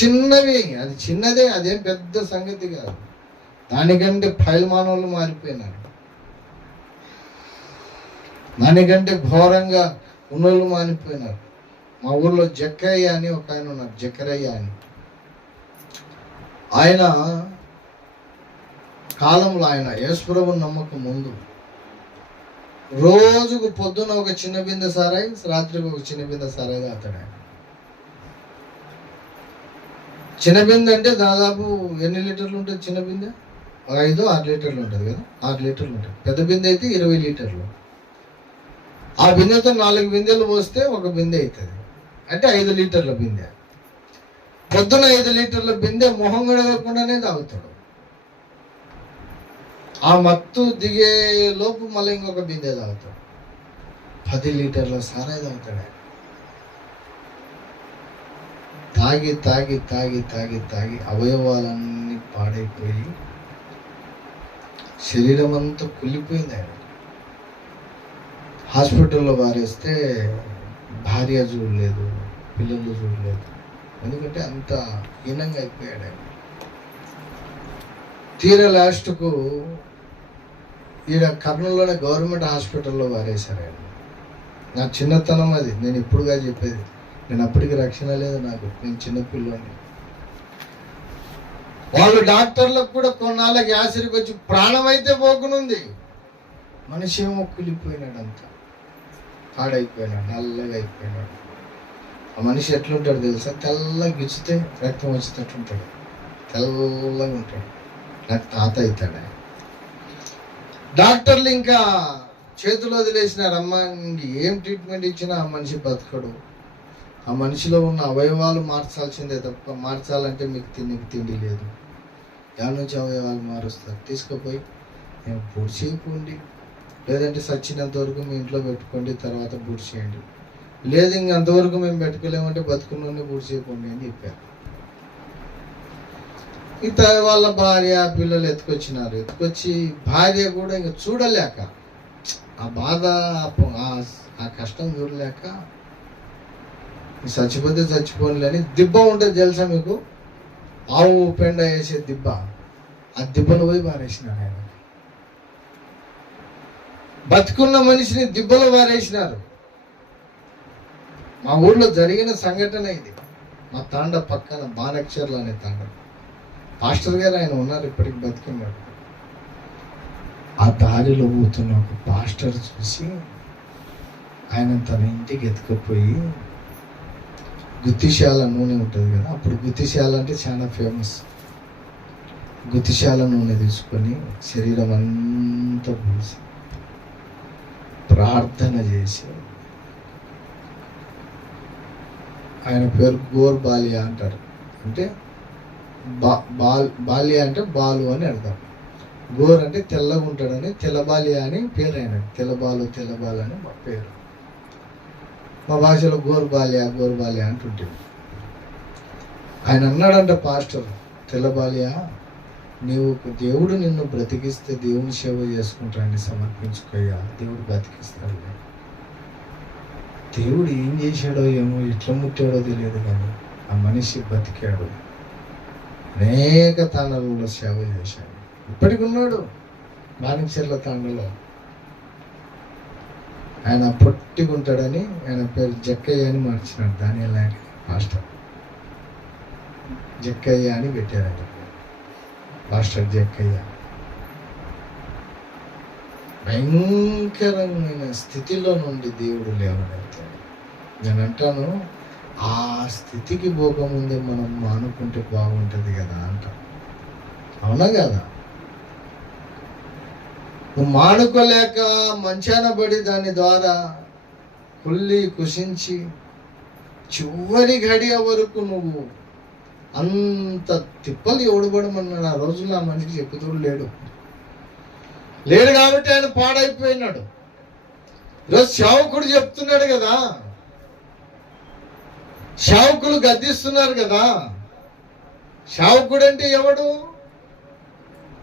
చిన్నవి, అది చిన్నదే, అదేం పెద్ద సంగతి కాదు. దానికంటే పైల్మానోళ్ళు మారిపోయినారు, దానికంటే ఘోరంగా ఉన్నోళ్ళు మారిపోయినారు. మా ఊర్లో జక్కయ్య అని ఒక ఆయన ఉన్నారు, జక్కరయ్య అని. ఆయన కాలంలో, ఆయన యేసుప్రభుని నమ్మకం ముందు రోజుకు పొద్దున ఒక చిన్న బిందె సారాయి, రాత్రికి ఒక చిన్న బిందె సారాయి తాగుతాడు ఆయన. చిన్న బిందె అంటే దాదాపు ఎన్ని లీటర్లు ఉంటుంది? చిన్న బిందె 5-6 లీటర్లు ఉంటుంది కదా, 6 లీటర్లు ఉంటుంది. పెద్ద బిందె అయితే 20 లీటర్లు. ఆ బిందెతో 4 బిందెలు పోస్తే ఒక బిందె అవుతుంది, అంటే 5 లీటర్ల బిందె. పొద్దున 5 లీటర్ల బిందె మొహం గడవకుండానే తాగుతాడు. ఆ మత్తు దిగే లోపు మళ్ళీ ఇంకొక బిందె తాగుతాడు. 10 లీటర్ల సారాయి తాగుతాడు. తాగి తాగి తాగి తాగి తాగి అవయవాలన్నీ పాడైపోయి శరీరం అంతా కుళ్ళిపోయింది. ఆయన హాస్పిటల్లో వారేస్తే భార్య చూడలేదు, పిల్లలు చూడలేదు. ఎందుకంటే అంత హీనంగా అయిపోయాడు ఆయన. తీరా లాస్ట్కు ఈడ కర్నూలులోనే గవర్నమెంట్ హాస్పిటల్లో వారేశారు ఆయన. నా చిన్నతనం అది, నేను ఇప్పుడుగా చెప్పేది. నేను అప్పటికి రక్షణ లేదు నాకు, నేను చిన్నపిల్లని. వాళ్ళు డాక్టర్లకు కూడా కొన్నాళ్ళకి యాసిరికి వచ్చి ప్రాణం అయితే పోకునుంది. మనిషి ఏమో కులిపోయినాడు, అంతా పాడైపోయినాడు, నల్లగా అయిపోయినాడు. ఆ మనిషి ఎట్లుంటాడు తెలుసా? తెల్లగా గిచ్చితే రక్తం వచ్చేటట్టు ఉంటాడు, తెల్లగా ఉంటాడు. నాకు తాత అవుతాడు ఆయన. డాక్టర్లు ఇంకా చేతులు వదిలేసినారమ్మా, ఏం ట్రీట్మెంట్ ఇచ్చినా ఆ మనిషి బతకడు. ఆ మనిషిలో ఉన్న అవయవాలు మార్చాల్సిందే తప్ప, మార్చాలంటే మీకు తిండి లేదు. దాని నుంచి అవయవాలు మారుస్తారు. తీసుకుపోయి మేము బుడి చేయకండి, లేదంటే సచ్చినంత వరకు మీ ఇంట్లో పెట్టుకోండి, తర్వాత బుడి చేయండి. లేదు ఇంక అంతవరకు మేము పెట్టుకోలేమంటే బతుకున్న బుడి చేయకండి అని చెప్పారు. ఇత వాళ్ళ భార్య పిల్లలు ఎత్తుకొచ్చి భార్య కూడా ఇంక చూడలేక, ఆ బాధ ఆ కష్టం చూడలేక, చచ్చిపోతే చచ్చిపోలేని దిబ్బ ఉంటుంది తెలుసా మీకు? ఆవు పెండ వేసే దిబ్బ, ఆ దిబ్బలు పోయి పారేసినారు ఆయన. బతుకున్న మనిషిని దిబ్బలో పారేసినారు. మా ఊర్లో జరిగిన సంఘటన ఇది. మా తాండ పక్కన బానక్షర్లు అనే తాండ. పాస్టర్ గారు ఆయన ఉన్నారు, ఇప్పటికి బతుకున్నాడు. ఆ దారిలో పోతున్న ఒక పాస్టర్ చూసి ఆయన తన ఇంటికి ఎత్తుకుపోయి, గుత్తిశాల నూనె ఉంటుంది కదా, అప్పుడు గుత్తిశాల అంటే చాలా ఫేమస్. గుత్తిశాల నూనె తీసుకొని శరీరం అంతా పూసి ప్రార్థన చేసి, ఆయన పేరు గోర్బాలియా అంటారు. అంటే బాలియా అంటే బాలు అని అర్థం. గోర్ అంటే తెల్లగా ఉంటాడని, తెల్లబాలియా అని పేరు. ఆయన తెల్లబాలు అని మా పేరు. మా భాషలో గోర్బాలియా అంటుంటుంది. ఆయన అన్నాడంట పాస్టర్, తెల్లబాలియా, నీవు దేవుడు నిన్ను బ్రతికిస్తే దేవుని సేవ చేసుకుంటాడని సమర్పించుకోయ్యా, దేవుడు బ్రతికిస్తాడు. దేవుడు ఏం చేశాడో ఏమో, ఎట్లా ముట్టాడో తెలియదు, కానీ ఆ మనిషి బతికాడు. అనేక తాండలలో సేవ చేశాడు. ఇప్పటికి ఉన్నాడు బాణించర్ల తాండలో. ఆయన పొట్టిగుంటాడని ఆయన పేరు జక్కయ్య అని మార్చినాడు. దాని మాస్టర్ జక్కయ్య అని పెట్టారు ఆయన. మాస్టర్ జక్కయ్య భయంకరమైన స్థితిలో నుండి దేవుడు లేవనెత్తాడు. నేను అంటాను, ఆ స్థితికి పోకముందే మనం మానుకుంటే బాగుంటుంది కదా అంట. అవునా కదా? నువ్వు మానుకోలేక మంచాన పడి దాని ద్వారా కుషించి చివరి గడియ వరకు నువ్వు అంత తిప్పలు ఎవడబడమన్నాడు. ఆ రోజుల్లో ఆ మనిషికి చెప్పుతూ లేడు కాబట్టి ఆయన పాడైపోయినాడు. ఈరోజు సేవకుడు చెప్తున్నాడు కదా, సేవకులు గద్దిస్తున్నారు కదా. సేవకుడు అంటే ఎవడు?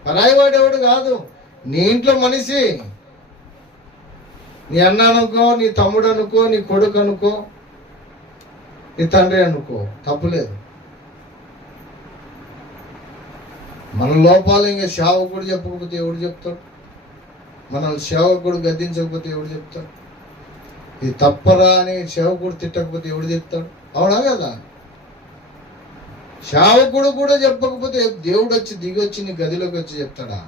పరాయివాడు ఎవడు కాదు. నీ ఇంట్లో మనిషి, నీ అన్న అనుకో, నీ తమ్ముడు అనుకో, నీ కొడుకు అనుకో, నీ తండ్రి అనుకో, తప్పులేదు. మన లోపాలు ఇంకా సేవకుడు చెప్పకపోతే ఎవడు చెప్తాడు? మన సేవకుడు గద్దించకపోతే ఎవడు చెప్తాడు? ఇది తప్పరా అని సేవకుడు తిట్టకపోతే ఎవడు చెప్తాడు? అవునా కదా? సేవకుడు కూడా చెప్పకపోతే దేవుడు వచ్చి దిగొచ్చి నీ గదిలోకి వచ్చి చెప్తాడా?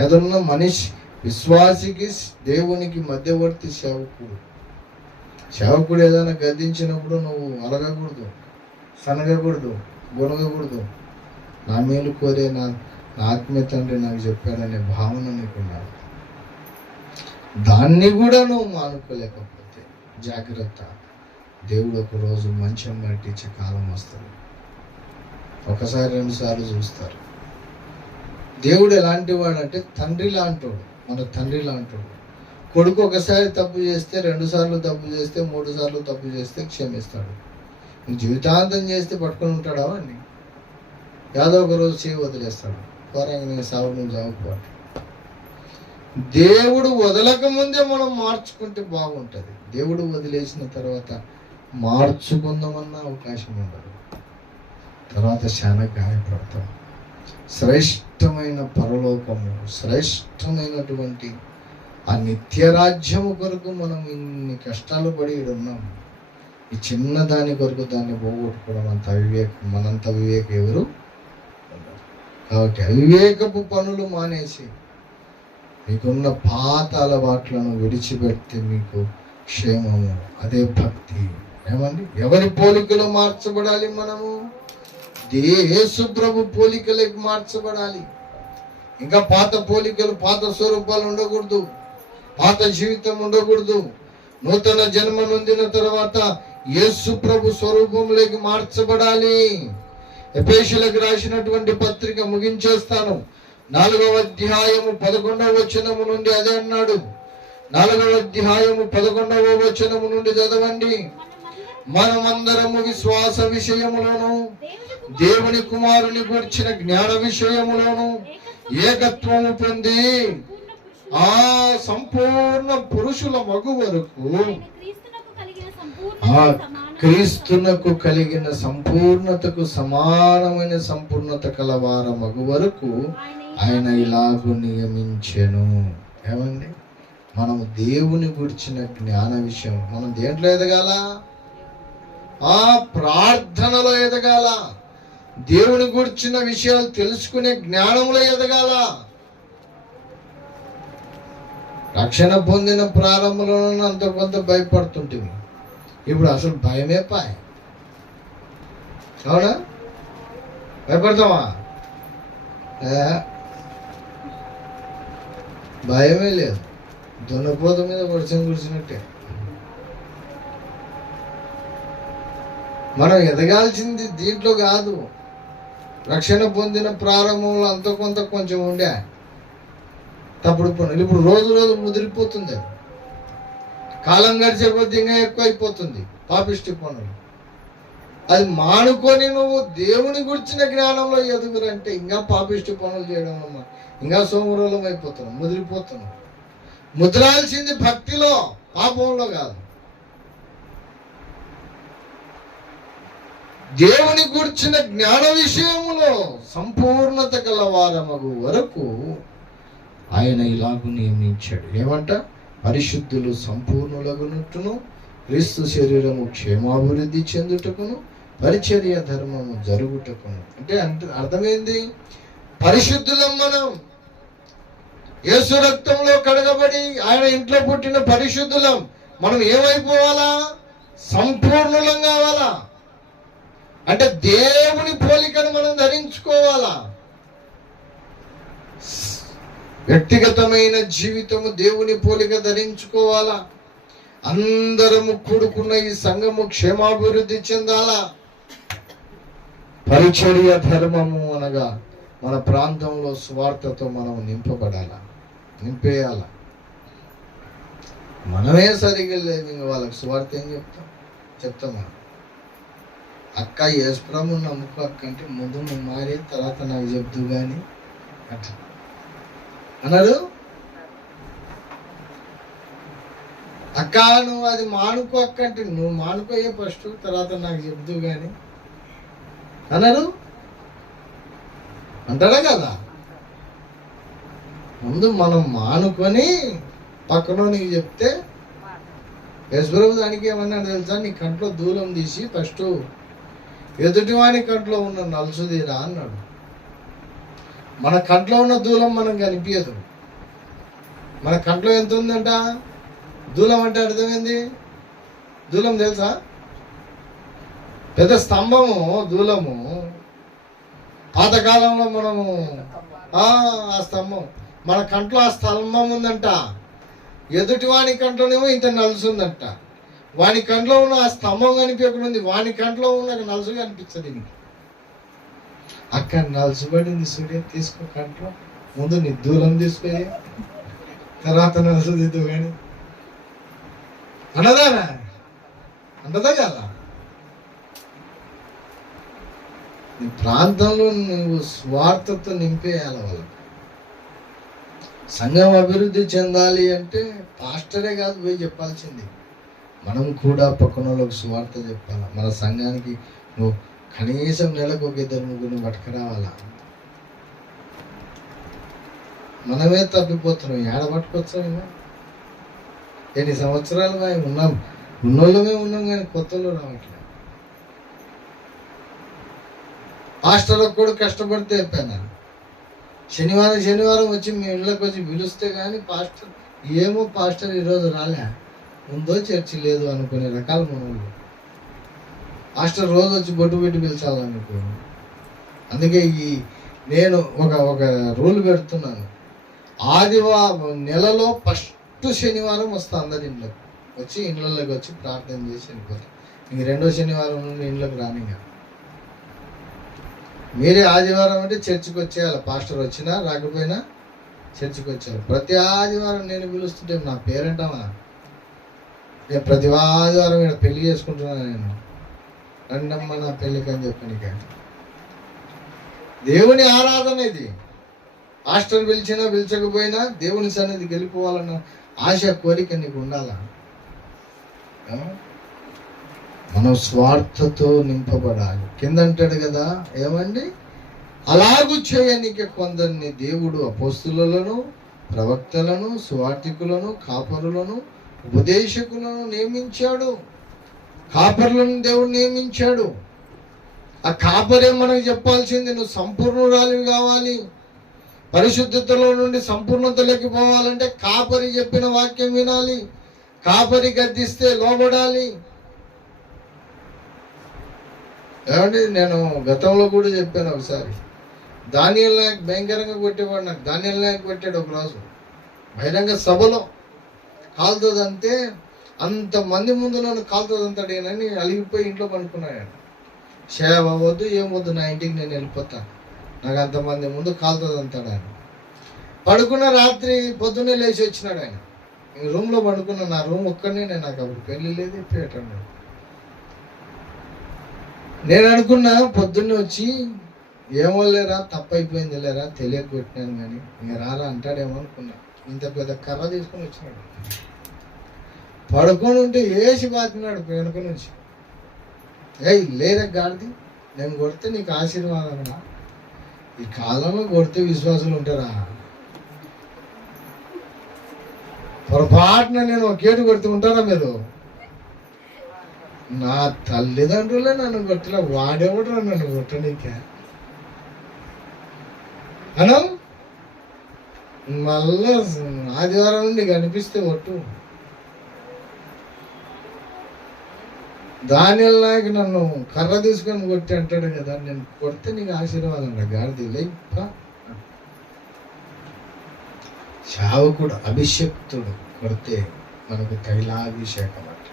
ఏదన్నా మనిషి విశ్వాసికి దేవునికి మధ్యవర్తి సేవకుడు ఏదైనా గద్దించినప్పుడు నువ్వు అలగకూడదు, సనగకూడదు, గొనగకూడదు. నా మేలు కోరే నా ఆత్మీయ తండ్రి నాకు చెప్పాడనే భావన నీకున్నాడు. దాన్ని కూడా నువ్వు మానుకోలేకపోతే జాగ్రత్త. దేవుడు ఒకరోజు మంచం పట్టించే కాలం వస్తుంది. ఒకసారి 2 సార్లు చూస్తారు. దేవుడు ఎలాంటి వాడు అంటే తండ్రి లాంటోడు, మన తండ్రి లాంటోడు. కొడుకు ఒకసారి తప్పు చేస్తే, 2 సార్లు తప్పు చేస్తే, 3 సార్లు తప్పు చేస్తే క్షమిస్తాడు. జీవితాంతం చేస్తే పట్టుకొని ఉంటాడా వాడిని? ఏదో ఒక రోజు చేయి వదిలేస్తాడు. పోరాంగ నేను సాగు నువ్వు జాగ్రత్త. దేవుడు వదలక ముందే మనం మార్చుకుంటే బాగుంటుంది. దేవుడు వదిలేసిన తర్వాత మార్చుకుందామన్న అవకాశం ఉండదు. తర్వాత చాలా గాయపడతాం. శ్రేష్టమైన పరలోకము, శ్రేష్టమైనటువంటి ఆ నిత్యరాజ్యము కొరకు మనం ఇన్ని కష్టాలు పడి ఉన్నాం. ఈ చిన్న దాని కొరకు దాన్ని పోగొట్టుకోవడం అంత అవివేకం. మనంత వివేకం ఎవరు? కాబట్టి అవివేకపు పనులు మానేసి మీకున్న పాత అలవాట్లను విడిచిపెడితే మీకు క్షేమము. అదే భక్తి. ఏమండి? ఎవరి పోలికలో మార్చబడాలి మనము? యేసు ప్రభు పోలికలకు మార్చబడాలి. ఇంకా పాత పోలికలు, పాత స్వరూపాలు ఉండకూడదు. పాత జీవితం ఉండకూడదు. నూతన జన్మ నొందిన తర్వాత యేసు ప్రభు స్వరూపంలోకి మార్చబడాలి. ఎఫెసీయులకు రాసినటువంటి పత్రిక ముగించేస్తాను. 4వ అధ్యాయము 11వ వచనము నుండి అదే అన్నాడు. 4వ అధ్యాయము 11వ వచనము నుండి చదవండి. మనమందరము విశ్వాస విషయములోను దేవుని కుమారుని గురించిన జ్ఞాన విషయములోను ఏకత్వము పొంది ఆ సంపూర్ణ పురుషుల మగు వరకు, ఆ క్రీస్తునకు కలిగిన సంపూర్ణతకు సమానమైన సంపూర్ణత కలవార మగు వరకు ఆయన ఇలాగూ నియమించెను. ఏమండి? మనము దేవుని గురించిన జ్ఞాన విషయం, మనం దేంట్లో ఎదగాల? ఆ ప్రార్థనలో ఎదగాల. దేవుని గురించిన విషయాలు తెలుసుకునే జ్ఞానంలో ఎదగాల. రక్షణ పొందిన ప్రారంభంలో అంత కొంత భయపడుతుంటుంది. ఇప్పుడు అసలు భయమే పాయ. అవునా? భయపడతావా? భయమే లేదు. దున్నపోత మీద వర్షం కురిసినట్టే. మనం ఎదగాల్సింది దీంట్లో కాదు. రక్షణ పొందిన ప్రారంభంలో అంత కొంత కొంచెం ఉండే తప్పుడు పనులు ఇప్పుడు రోజు రోజు ముదిరిపోతుంది. అది కాలం గడిచే కొద్ది ఇంకా ఎక్కువ అయిపోతుంది పాపిష్టి పనులు. అది మానుకొని నువ్వు దేవుని గురించిన జ్ఞానంలో ఎదుగురంటే ఇంకా పాపిష్టి పనులు చేయడం వల్ల ఇంకా సోమరోలం అయిపోతున్నాం, ముదిరిపోతున్నాం. ముద్రాల్సింది భక్తిలో, పాపంలో కాదు. దేవుని గురించిన జ్ఞాన విషయములో సంపూర్ణత గలవారమగు వరకు ఆయన ఇలాగూ నియమించాడు. ఏమంట? పరిశుద్ధులు సంపూర్ణులగునట్టును, క్రీస్తు శరీరము క్షేమాభివృద్ధి చెందుటకును, పరిచర్య ధర్మము జరుగుటకును. అంటే అర్థమైంది, పరిశుద్ధులం మనం. యేసు రక్తంలో కడగబడి ఆయన ఇంట్లో పుట్టిన పరిశుద్ధులం. మనం ఏమైపోవాలా? సంపూర్ణులం కావాలా? అంటే దేవుని పోలికను మనం ధరించుకోవాలా. వ్యక్తిగతమైన జీవితము దేవుని పోలిక ధరించుకోవాలా. అందరము కూడుకున్న ఈ సంఘము క్షేమాభివృద్ధి చెందాలా. పరిచర్య ధర్మము అనగా మన ప్రాంతంలో స్వార్థతో మనం నింపబడాలా, నింపేయాల. మనమే సరిగ్గా లేదు, ఇంక వాళ్ళకి స్వార్థ ఏం చెప్తాం మనం. అక్క యేసుప్రభు నమ్ముకో అక్క అంటే ముందు నువ్వు మారి తర్వాత నాకు చెప్తూ కానీ అట్లా అన్నారు. అక్క నువ్వు అది మానుకో అక్క అంటే నువ్వు మానుకోయే ఫస్ట్, తర్వాత నాకు చెప్తూ కానీ అన్నారు. అంటారా కదా? ముందు మనం మానుకొని పక్కన నీకు చెప్తే, యేసుప్రభు దానికి ఏమన్నా తెలుసా, నీ కంట్లో దూలం తీసి ఫస్ట్ ఎదుటివాని కంట్లో ఉన్న నలుసు తీరా అన్నాడు. మన కంట్లో ఉన్న దూలం మనం కనిపించదు. మన కంట్లో ఎంత ఉందంట దూలం అంటే అర్థమైంది. దూలం తెలుసా? పెద్ద స్తంభము దూలము. పాతకాలంలో మనము ఆ స్తంభం, మన కంట్లో ఆ స్తంభం ఉందంట. ఎదుటివాని కంట్లోనేమో ఇంత నలుసు ఉందంట. వాని కంట్లో ఉన్న ఆ స్తంభం కనిపించకుండా వాని కంట్లో ఉన్న నలుసు కనిపించదు నీకు. అక్కడ నలుసుబడింది సూర్య, తీసుకో కంట్లో, ముందు నీ దూరం తీసుకోయే, తర్వాత నలుసు దిద్దు కానీ అన్నదానా అంటదా కదా. నీ ప్రాంతంలో నువ్వు స్వార్థతో నింపేయాలి వాళ్ళకి. సంఘం అభివృద్ధి చెందాలి అంటే పాస్టరే కాదు పోయి చెప్పాల్సింది, మనం కూడా పక్కన వాళ్ళకి స్వార్థ చెప్పాలి. మన సంఘానికి నువ్వు కనీసం నెలకు ఒక 2-3 పట్టుకురావాలా. మనమే తప్పిపోతున్నాం, ఏడ పట్టుకొచ్చామేమో. ఎన్ని సంవత్సరాలుగా ఉన్నాం, ఉన్నోళ్ళమే ఉన్నాం కానీ కొత్తలో రావట్లేదు. పాస్టర్లకు కూడా కష్టపడితే చెప్పాను, శనివారం వచ్చి మీ ఇళ్ళకి వచ్చి పిలుస్తే కానీ పాస్టర్ ఏమో పాస్టర్ ఈరోజు రాలే, ఉందో చర్చి లేదు అనుకునే రకాల మనోళ్ళు. పాస్టర్ రోజు వచ్చి బొట్టు పెట్టి పిలిచాలనుకో. అందుకే నేను ఒక రూల్ పెడుతున్నాను, నెలలో ఫస్ట్ శనివారం వస్తా అందరి ఇంట్లోకి వచ్చి, ఇళ్ళలోకి వచ్చి ప్రార్థన చేసి వెళ్ళిపోతాం. ఇంక 2వ శనివారం నుండి ఇంట్లోకి రానిగా. మీరే ఆదివారం అంటే చర్చికి వచ్చేయాలి, పాస్టర్ వచ్చినా రాకపోయినా చర్చికి వచ్చేయాలి. ప్రతి ఆదివారం నేను పిలుస్తుంటే నా పేరంటామా, నేను ప్రతి ఆదివారం ఇక్కడ పెళ్లి చేసుకుంటున్నాను, నేను రండమ్మ నా పెళ్ళికి అని చెప్పాను. దేవుని ఆరాధన ఇది. పాస్టర్ పిలిచినా పిలిచకపోయినా దేవుని సన్నిధికి వెళ్ళిపోవాలన్న ఆశ, కోరిక నీకు ఉండాలా. మనం స్వార్థతో నింపబడాలి. కింద అంటాడు కదా, ఏమండి, అలాగూ చేయనిక కొందరిని దేవుడు అపోస్తులను, ప్రవక్తలను, సువార్తికులను, కాపరులను, ఉపదేశకులను నియమించాడు. కాపరులను దేవుడు నియమించాడు. ఆ కాపరే మనకు చెప్పాల్సింది, నువ్వు సంపూర్ణురాలివి కావాలి, పరిశుద్ధతలో నుండి సంపూర్ణతలోకి పోవాలంటే కాపరి చెప్పిన వాక్యం వినాలి, కాపరి గద్దిస్తే లోబడాలి. ఏమండి, నేను గతంలో కూడా చెప్పాను ఒకసారి, దానియేలు నాయక్ భయంకరంగా కొట్టేవాడు. నాకు దానియేలు నాయక్ కొట్టాడు ఒకరోజు బహిరంగ సభలో. కాలుతుందంటే అంతమంది ముందు నన్ను కాలుతుందంతాడేనని అలిగిపోయి ఇంట్లో పడుకున్నాడు. సేవ వద్దు ఏమొద్దు, నా ఇంటికి నేను వెళ్ళిపోతాను, నాకు అంతమంది ముందు కాలుతుందంతాడు ఆయన. పడుకున్న రాత్రి పొద్దున్నే లేచి వచ్చినాడు ఆయన. రూమ్లో పడుకున్నా, నా రూమ్ ఒక్కడనే, నేను నాకు అప్పుడు పెళ్ళి లేదు, ఇప్పుడు నేను అనుకున్నా పొద్దున్నే వచ్చి ఏమో లేరా, తప్పు అయిపోయింది లేరా, తెలియక కొట్టినాను కానీ ఇంక రారా అంటాడేమో అనుకున్నా. ఇంత పెద్ద కర్ర తీసుకొని వచ్చినాడు. పడుకొని ఉంటే వేసి బాతినాడు వెనుక నుంచి. లేరా గాడిది, నేను కొడితే నీకు ఆశీర్వాదం. ఈ కాలంలో కొడితే విశ్వాసులు ఉంటారా? పొరపాటున నేను ఒకేటి కొడుతూ ఉంటారా మీరు? నా తల్లిదండ్రులే నన్ను కొట్టలే, వాడేవాడు నన్ను కొట్టనీకే అనం. మళ్ళా ఆదివారం నుండి కనిపిస్తే కొట్టు. దానియేలు నాయక్ నన్ను కర్ర తీసుకొని కొట్టి అంటాడు కదా, నేను కొడితే నీకు ఆశీర్వాదం రా గాడిది లేప్ప. శావకుడు అభిషక్తుడు కొడితే మనకు తైలాభిషేకం అంట.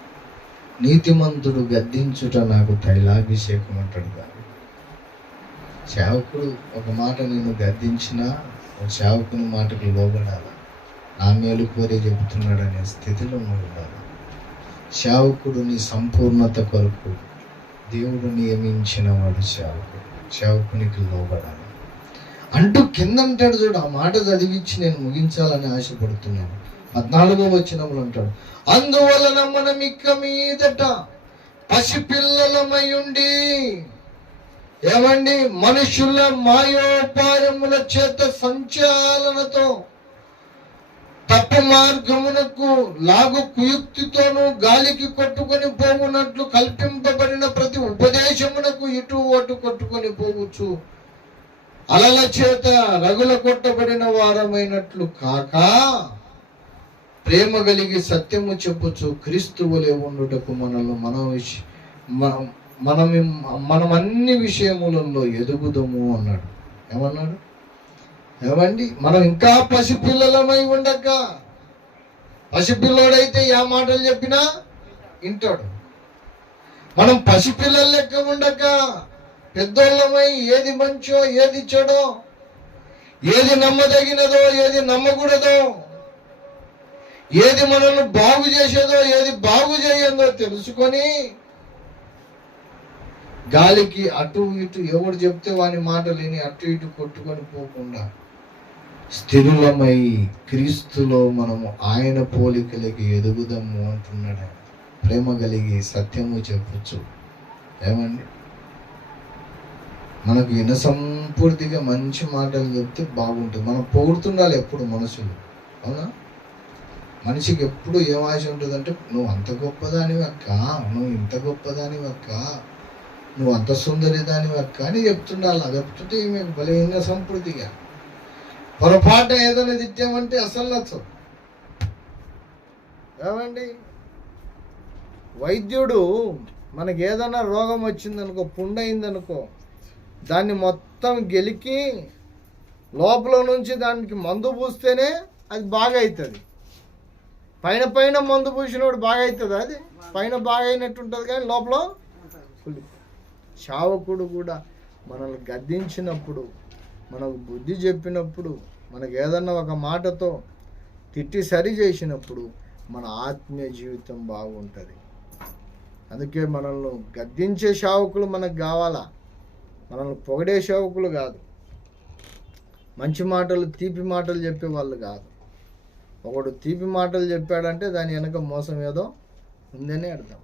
నీతిమంతుడు గద్దించుట నాకు తైలాభిషేకం అంటాడు. కానీ సేవకుడు ఒక మాట నేను గద్దించినా సేవకుని మాటకు లోబడాలి, నా మేలు కోరి చెబుతున్నాడు అనే స్థితిలో ఉండాలి. సేవకుడు నీ సంపూర్ణత కొరకు దేవుడు నియమించిన వాడు సేవకుడు, సేవకునికి లోబడాలి అంటూ కింద అంటాడు చూడు. ఆ మాట చదివించి నేను ముగించాలని ఆశపడుతున్నాను. 14వ వచనంలో అంటాడు, అందువలన మనం ఇక మీదట పసిపిల్లలమై ఉండి, ఏమండి, మనుషుల మాయోపాయముల చేత సంచాలనతో తప్పు మార్గమునకు లాగు కుయుక్తితోనూ గాలికి కొట్టుకొని పోవునట్లు కల్పింపబడిన ప్రతి ఉపదేశమునకు ఇటు అటు కొట్టుకొని పోవచ్చు, అలల చేత రగుల కొట్టబడిన వారమైనట్లు కాక ప్రేమ కలిగి సత్యము చెప్పుచు క్రీస్తువులే ఉండుటకు మనం అన్ని విషయములలో ఎదుగుదము అన్నాడు. ఏమన్నాడు? ఏమండి, మనం ఇంకా పసిపిల్లలమై ఉండక, పసిపిల్లోడైతే ఏ మాటలు చెప్పినా వింటాడు. మనం పసిపిల్లల లెక్క ఉండక పెద్దోళ్ళమై ఏది మంచో ఏది చెడో, ఏది నమ్మదగినదో ఏది నమ్మకూడదో, ఏది మనల్ని బాగు చేసేదో ఏది బాగు చేయదో తెలుసుకొని గాలికి అటు ఇటు ఎవడు చెప్తే వాని మాటలు విని అటు ఇటు కొట్టుకొని పోకుండా స్థిరులమై క్రీస్తులో మనము ఆయన పోలికలకి ఎదుగుదాము అంటున్నాడు. ప్రేమ కలిగి సత్యము చెప్పచ్చు. ఏమండి, మనకు వినసంపూర్తిగా మంచి మాటలు చెప్తే బాగుంటుంది. మనం పొగుడుతుండాలి ఎప్పుడు మనసులు. అవునా? మనిషికి ఎప్పుడు ఏం ఆశ ఉంటుందంటే, నువ్వు అంత గొప్పదానివి అక్క, నువ్వు ఇంత గొప్పదానివి అక్క, నువ్వు అంత సుందరిదానివి అక్క అని చెప్తుండాలి. అది చెప్తుంటే ఈమెకు బలహీన సంపూర్తిగా. పొరపాటు ఏదైనా తిట్టామంటే అసలు నచ్చదు. ఏమండి, వైద్యుడు మనకి ఏదైనా రోగం వచ్చిందనుకో, పుండు అయిందనుకో, దాన్ని మొత్తం గెలికి లోపల నుంచి దానికి మందు పూస్తేనే అది బాగా అవుతుంది. పైన పైన మందు పూసినోడు బాగా అవుతుంది, అది పైన బాగా అయినట్టు ఉంటుంది, కానీ లోపల శావకుడు కూడా మనల్ని గద్దించినప్పుడు, మనకు బుద్ధి చెప్పినప్పుడు, మనకు ఏదన్నా ఒక మాటతో తిట్టి సరి చేసినప్పుడు మన ఆత్మీయ జీవితం బాగుంటుంది. అందుకే మనల్ని గద్దించే శావకులు మనకు కావాలా, మనల్ని పొగడే సేవకులు కాదు. మంచి మాటలు తీపి మాటలు చెప్పే వాళ్ళు కాదు. ఒకడు తీపి మాటలు చెప్పాడంటే దాని వెనక మోసం ఏదో ఉందనే అర్థం.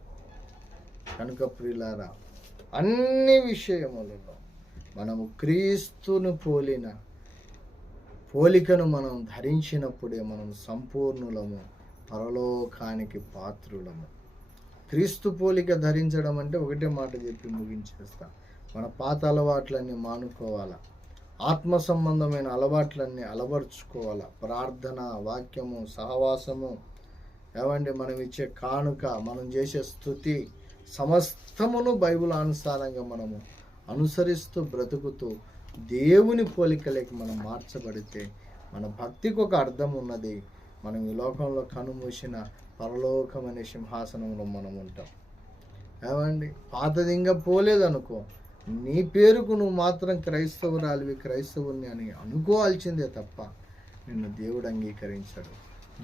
కనుక ప్రియులారా, అన్ని విషయములలో మనము క్రీస్తును పోలికను మనం ధరించినప్పుడే మనం సంపూర్ణులము, పరలోకానికి పాత్రులము. క్రీస్తు పోలిక ధరించడం అంటే ఒకటే మాట చెప్పి ముగించేస్తా. మన పాత అలవాట్లన్నీ మానుకోవాలా, ఆత్మ సంబంధమైన అలవాట్లన్నీ అలవర్చుకోవాలా. ప్రార్థన, వాక్యము, సహవాసము, ఏమండి మనం ఇచ్చే కానుక, మనం చేసే స్తుతి సమస్తమును బైబిల్ అనుసారంగా మనము అనుసరిస్తూ బ్రతుకుతూ దేవుని పోలికలకి మనం మార్చబడితే మన భక్తికి ఒక అర్థం ఉన్నది. మనం ఈ లోకంలో కనుమూసిన పరలోకం అనే సింహాసనంలో మనం ఉంటాం. ఏమండి, పాతది ఇంకా పోలేదనుకో, నీ పేరుకు నువ్వు మాత్రం క్రైస్తవురాలివి, క్రైస్తవుని అని అనుకోవాల్సిందే తప్ప నిన్ను దేవుడు అంగీకరించాడు.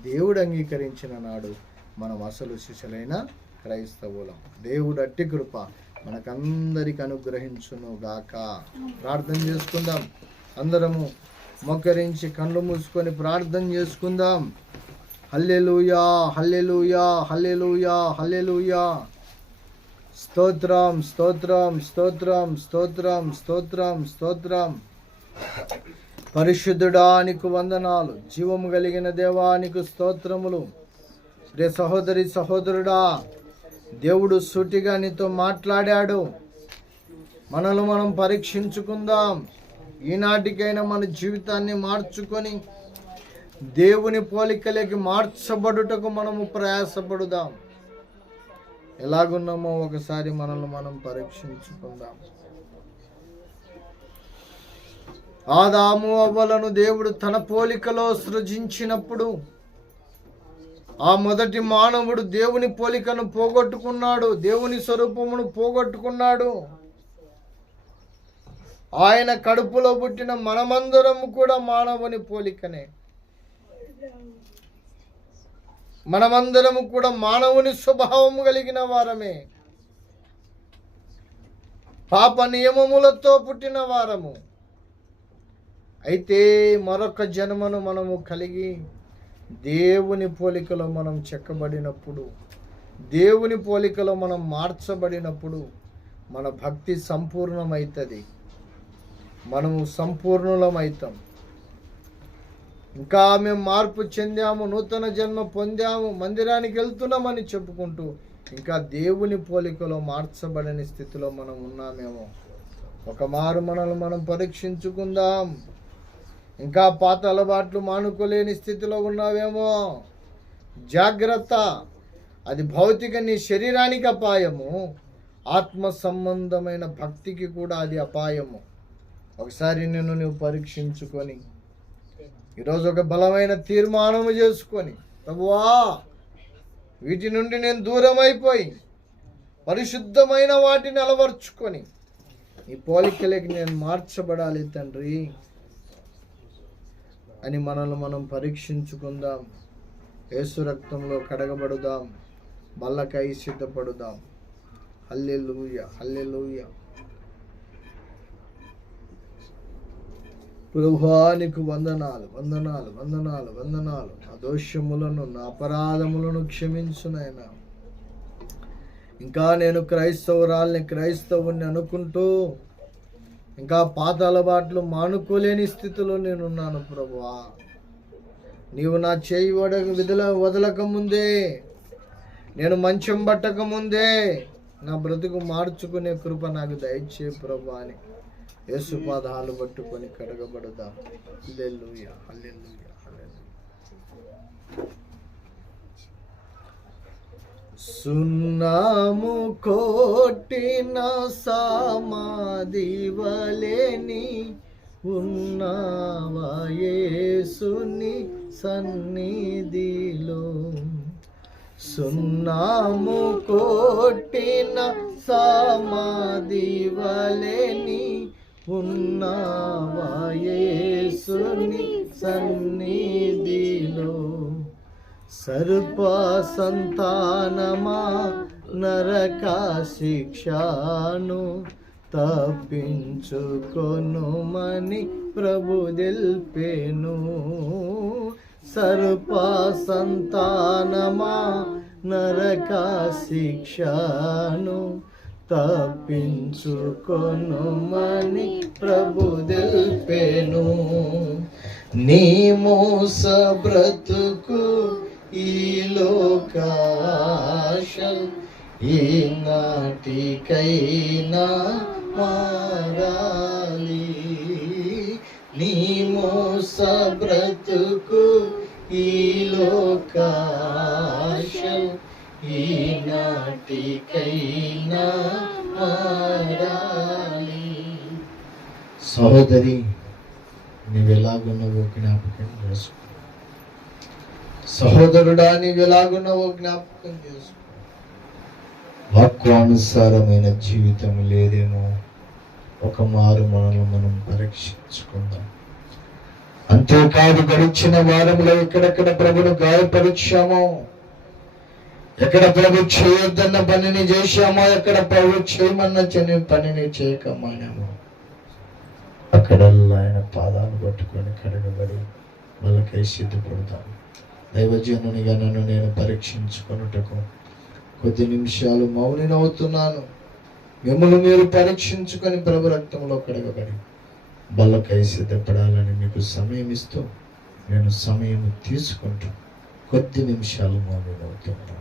దేవుడు అంగీకరించిన నాడు మనం అసలు శిష్యులైన క్రైస్తవులం. దేవుడు అట్టి కృప మనకందరికి అనుగ్రహించును గాక. ప్రార్థన చేసుకుందాం. అందరము మోకరించి కళ్ళు మూసుకొని ప్రార్థన చేసుకుందాం. హల్లెలూయా, హల్లెలూయా, హల్లెలూయా, హల్లెలూయా. స్తోత్రం, స్తోత్రం, స్తోత్రం, స్తోత్రం, స్తోత్రం, స్తోత్రం. పరిశుద్ధుడానికి వందనాలు. జీవము కలిగిన దేవానికి స్తోత్రములు. రే సహోదరి, సహోదరుడా, దేవుడు సూటిగా నీతో మాట్లాడాడు. మనల్ని మనం పరీక్షించుకుందాం. ఈనాటికైనా మన జీవితాన్ని మార్చుకొని దేవుని పోలికలకి మార్చబడుటకు మనము ప్రయాసపడుదాం. ఎలాగున్నామో ఒకసారి మనల్ని మనం పరీక్షించుకుందాం. ఆదాము అవ్వలను దేవుడు తన పోలికలో సృజించినప్పుడు ఆ మొదటి మానవుడు దేవుని పోలికను పోగొట్టుకున్నాడు, దేవుని స్వరూపమును పోగొట్టుకున్నాడు. ఆయన కడుపులో పుట్టిన మనమందరము కూడా మానవుని పోలికనే. మనమందరము కూడా మానవుని స్వభావము కలిగిన వారమే. పాప నియమములతో పుట్టిన వారము. అయితే మరొక జన్మను మనము కలిగి దేవుని పోలికలో మనం చెక్కబడినప్పుడు, దేవుని పోలికలో మనం మార్చబడినప్పుడు మన భక్తి సంపూర్ణమవుతుంది. మనము సంపూర్ణులమవుతాం. ఇంకా మేము మార్పు చెందాము, నూతన జన్మ పొందాము, మందిరానికి వెళ్తున్నామని చెప్పుకుంటూ ఇంకా దేవుని పోలికలో మార్చబడని స్థితిలో మనం ఉన్నామేమో. ఒక మారు మనల్ని మనం పరీక్షించుకుందాం. ఇంకా పాత అలవాట్లు మానుకోలేని స్థితిలో ఉన్నావేమో. జాగ్రత్త. అది భౌతిక నీ శరీరానికి అపాయము, ఆత్మ సంబంధమైన భక్తికి కూడా అది అపాయము. ఒకసారి నిన్ను నువ్వు పరీక్షించుకొని ఈరోజు ఒక బలమైన తీర్మానము చేసుకొని, ప్రభువా వీటి నుండి నేను దూరం అయిపోయి పరిశుద్ధమైన వాటిని అలవర్చుకొని ఈ పోలికలకి నేను మార్చబడాలి తండ్రి అని మనల్ని మనం పరీక్షించుకుందాం. యేసు రక్తంలో కడగబడుదాం, బల్లకై సిద్ధపడుదాం. హల్లెలూయా, హల్లెలూయా. ప్రభువా నీకు వందనాలు, వందనాలు, వందనాలు, వందనాలు. నా దోషములను, నా అపరాధములను క్షమించు నాయనా. ఇంకా నేను క్రైస్తవుని అనుకుంటూ ఇంకా పాత అలవాట్లు మానుకోలేని స్థితిలో నేనున్నాను ప్రభువా. నీవు నా చేయి వదలక ముందే, నేను మంచం పట్టక ముందే నా బ్రతుకు మార్చుకునే కృప నాకు దయచే ప్రభువా అని యేసు పాదాలు పట్టుకొని కడగబడుదాం. హల్లెలూయా, హల్లెలూయా, హల్లెలూయా. సున్నాము కొట్టిన సమాధి వలెని ఉన్నావా యేసుని సన్నిధిలో. సున్నాము కొట్టిన సమాధి వలెని ఉన్నావా యేసుని సన్నిధిలో. సర్ప సంతానమా నరక శిక్షను తప్పించుకొనుమని ప్రభు తెల్పెను. సర్ప సంతానమా నరక శిక్షను తప్పించుకొనుమని ప్రభు తెల్పెను. నీ మోస బ్రతుకు ఈ లోకాశ ఈనాటికైనా మారాలి. నీ మోస బ్రతుకు ఈ లోకాశ ఈనాటికైనా మారాలి. సహోదరి, నీవెలాగున్నావో జ్ఞాపకం చేసుకో. సహోదరుడా, నీవెలాగున్నావో జ్ఞాపకం చేసుకో. వాక్యానుసారమైన జీవితం లేదేమో ఒక మారు మనల్ని మనం పరీక్షించుకుందాం. అంతేకాదు, గడిచిన వారంలో ఎక్కడెక్కడ ప్రభును గాయపరిచామో, ఎక్కడ ప్రభు చేయొద్దన్న పనిని చేశామో, ఎక్కడ ప్రభు చేయమన్న పనిని చేయకమానామో, అక్కడల్లా ఆయన పాదాలు పట్టుకొని కడగబడి వాళ్ళకై సిద్ధపడతాం. దైవజనునిగా నన్ను నేను పరీక్షించుకొనుటకు కొద్ది నిమిషాలు మౌనినవుతున్నాను. మిమ్మల్ని మీరు పరీక్షించుకొని ప్రభు రక్తంలో కడగబడి బల్లకై సిద్ధపడాలని మీకు సమయం ఇస్తూ నేను సమయం తీసుకుంటూ కొద్ది నిమిషాలు మౌనినవుతున్నాను.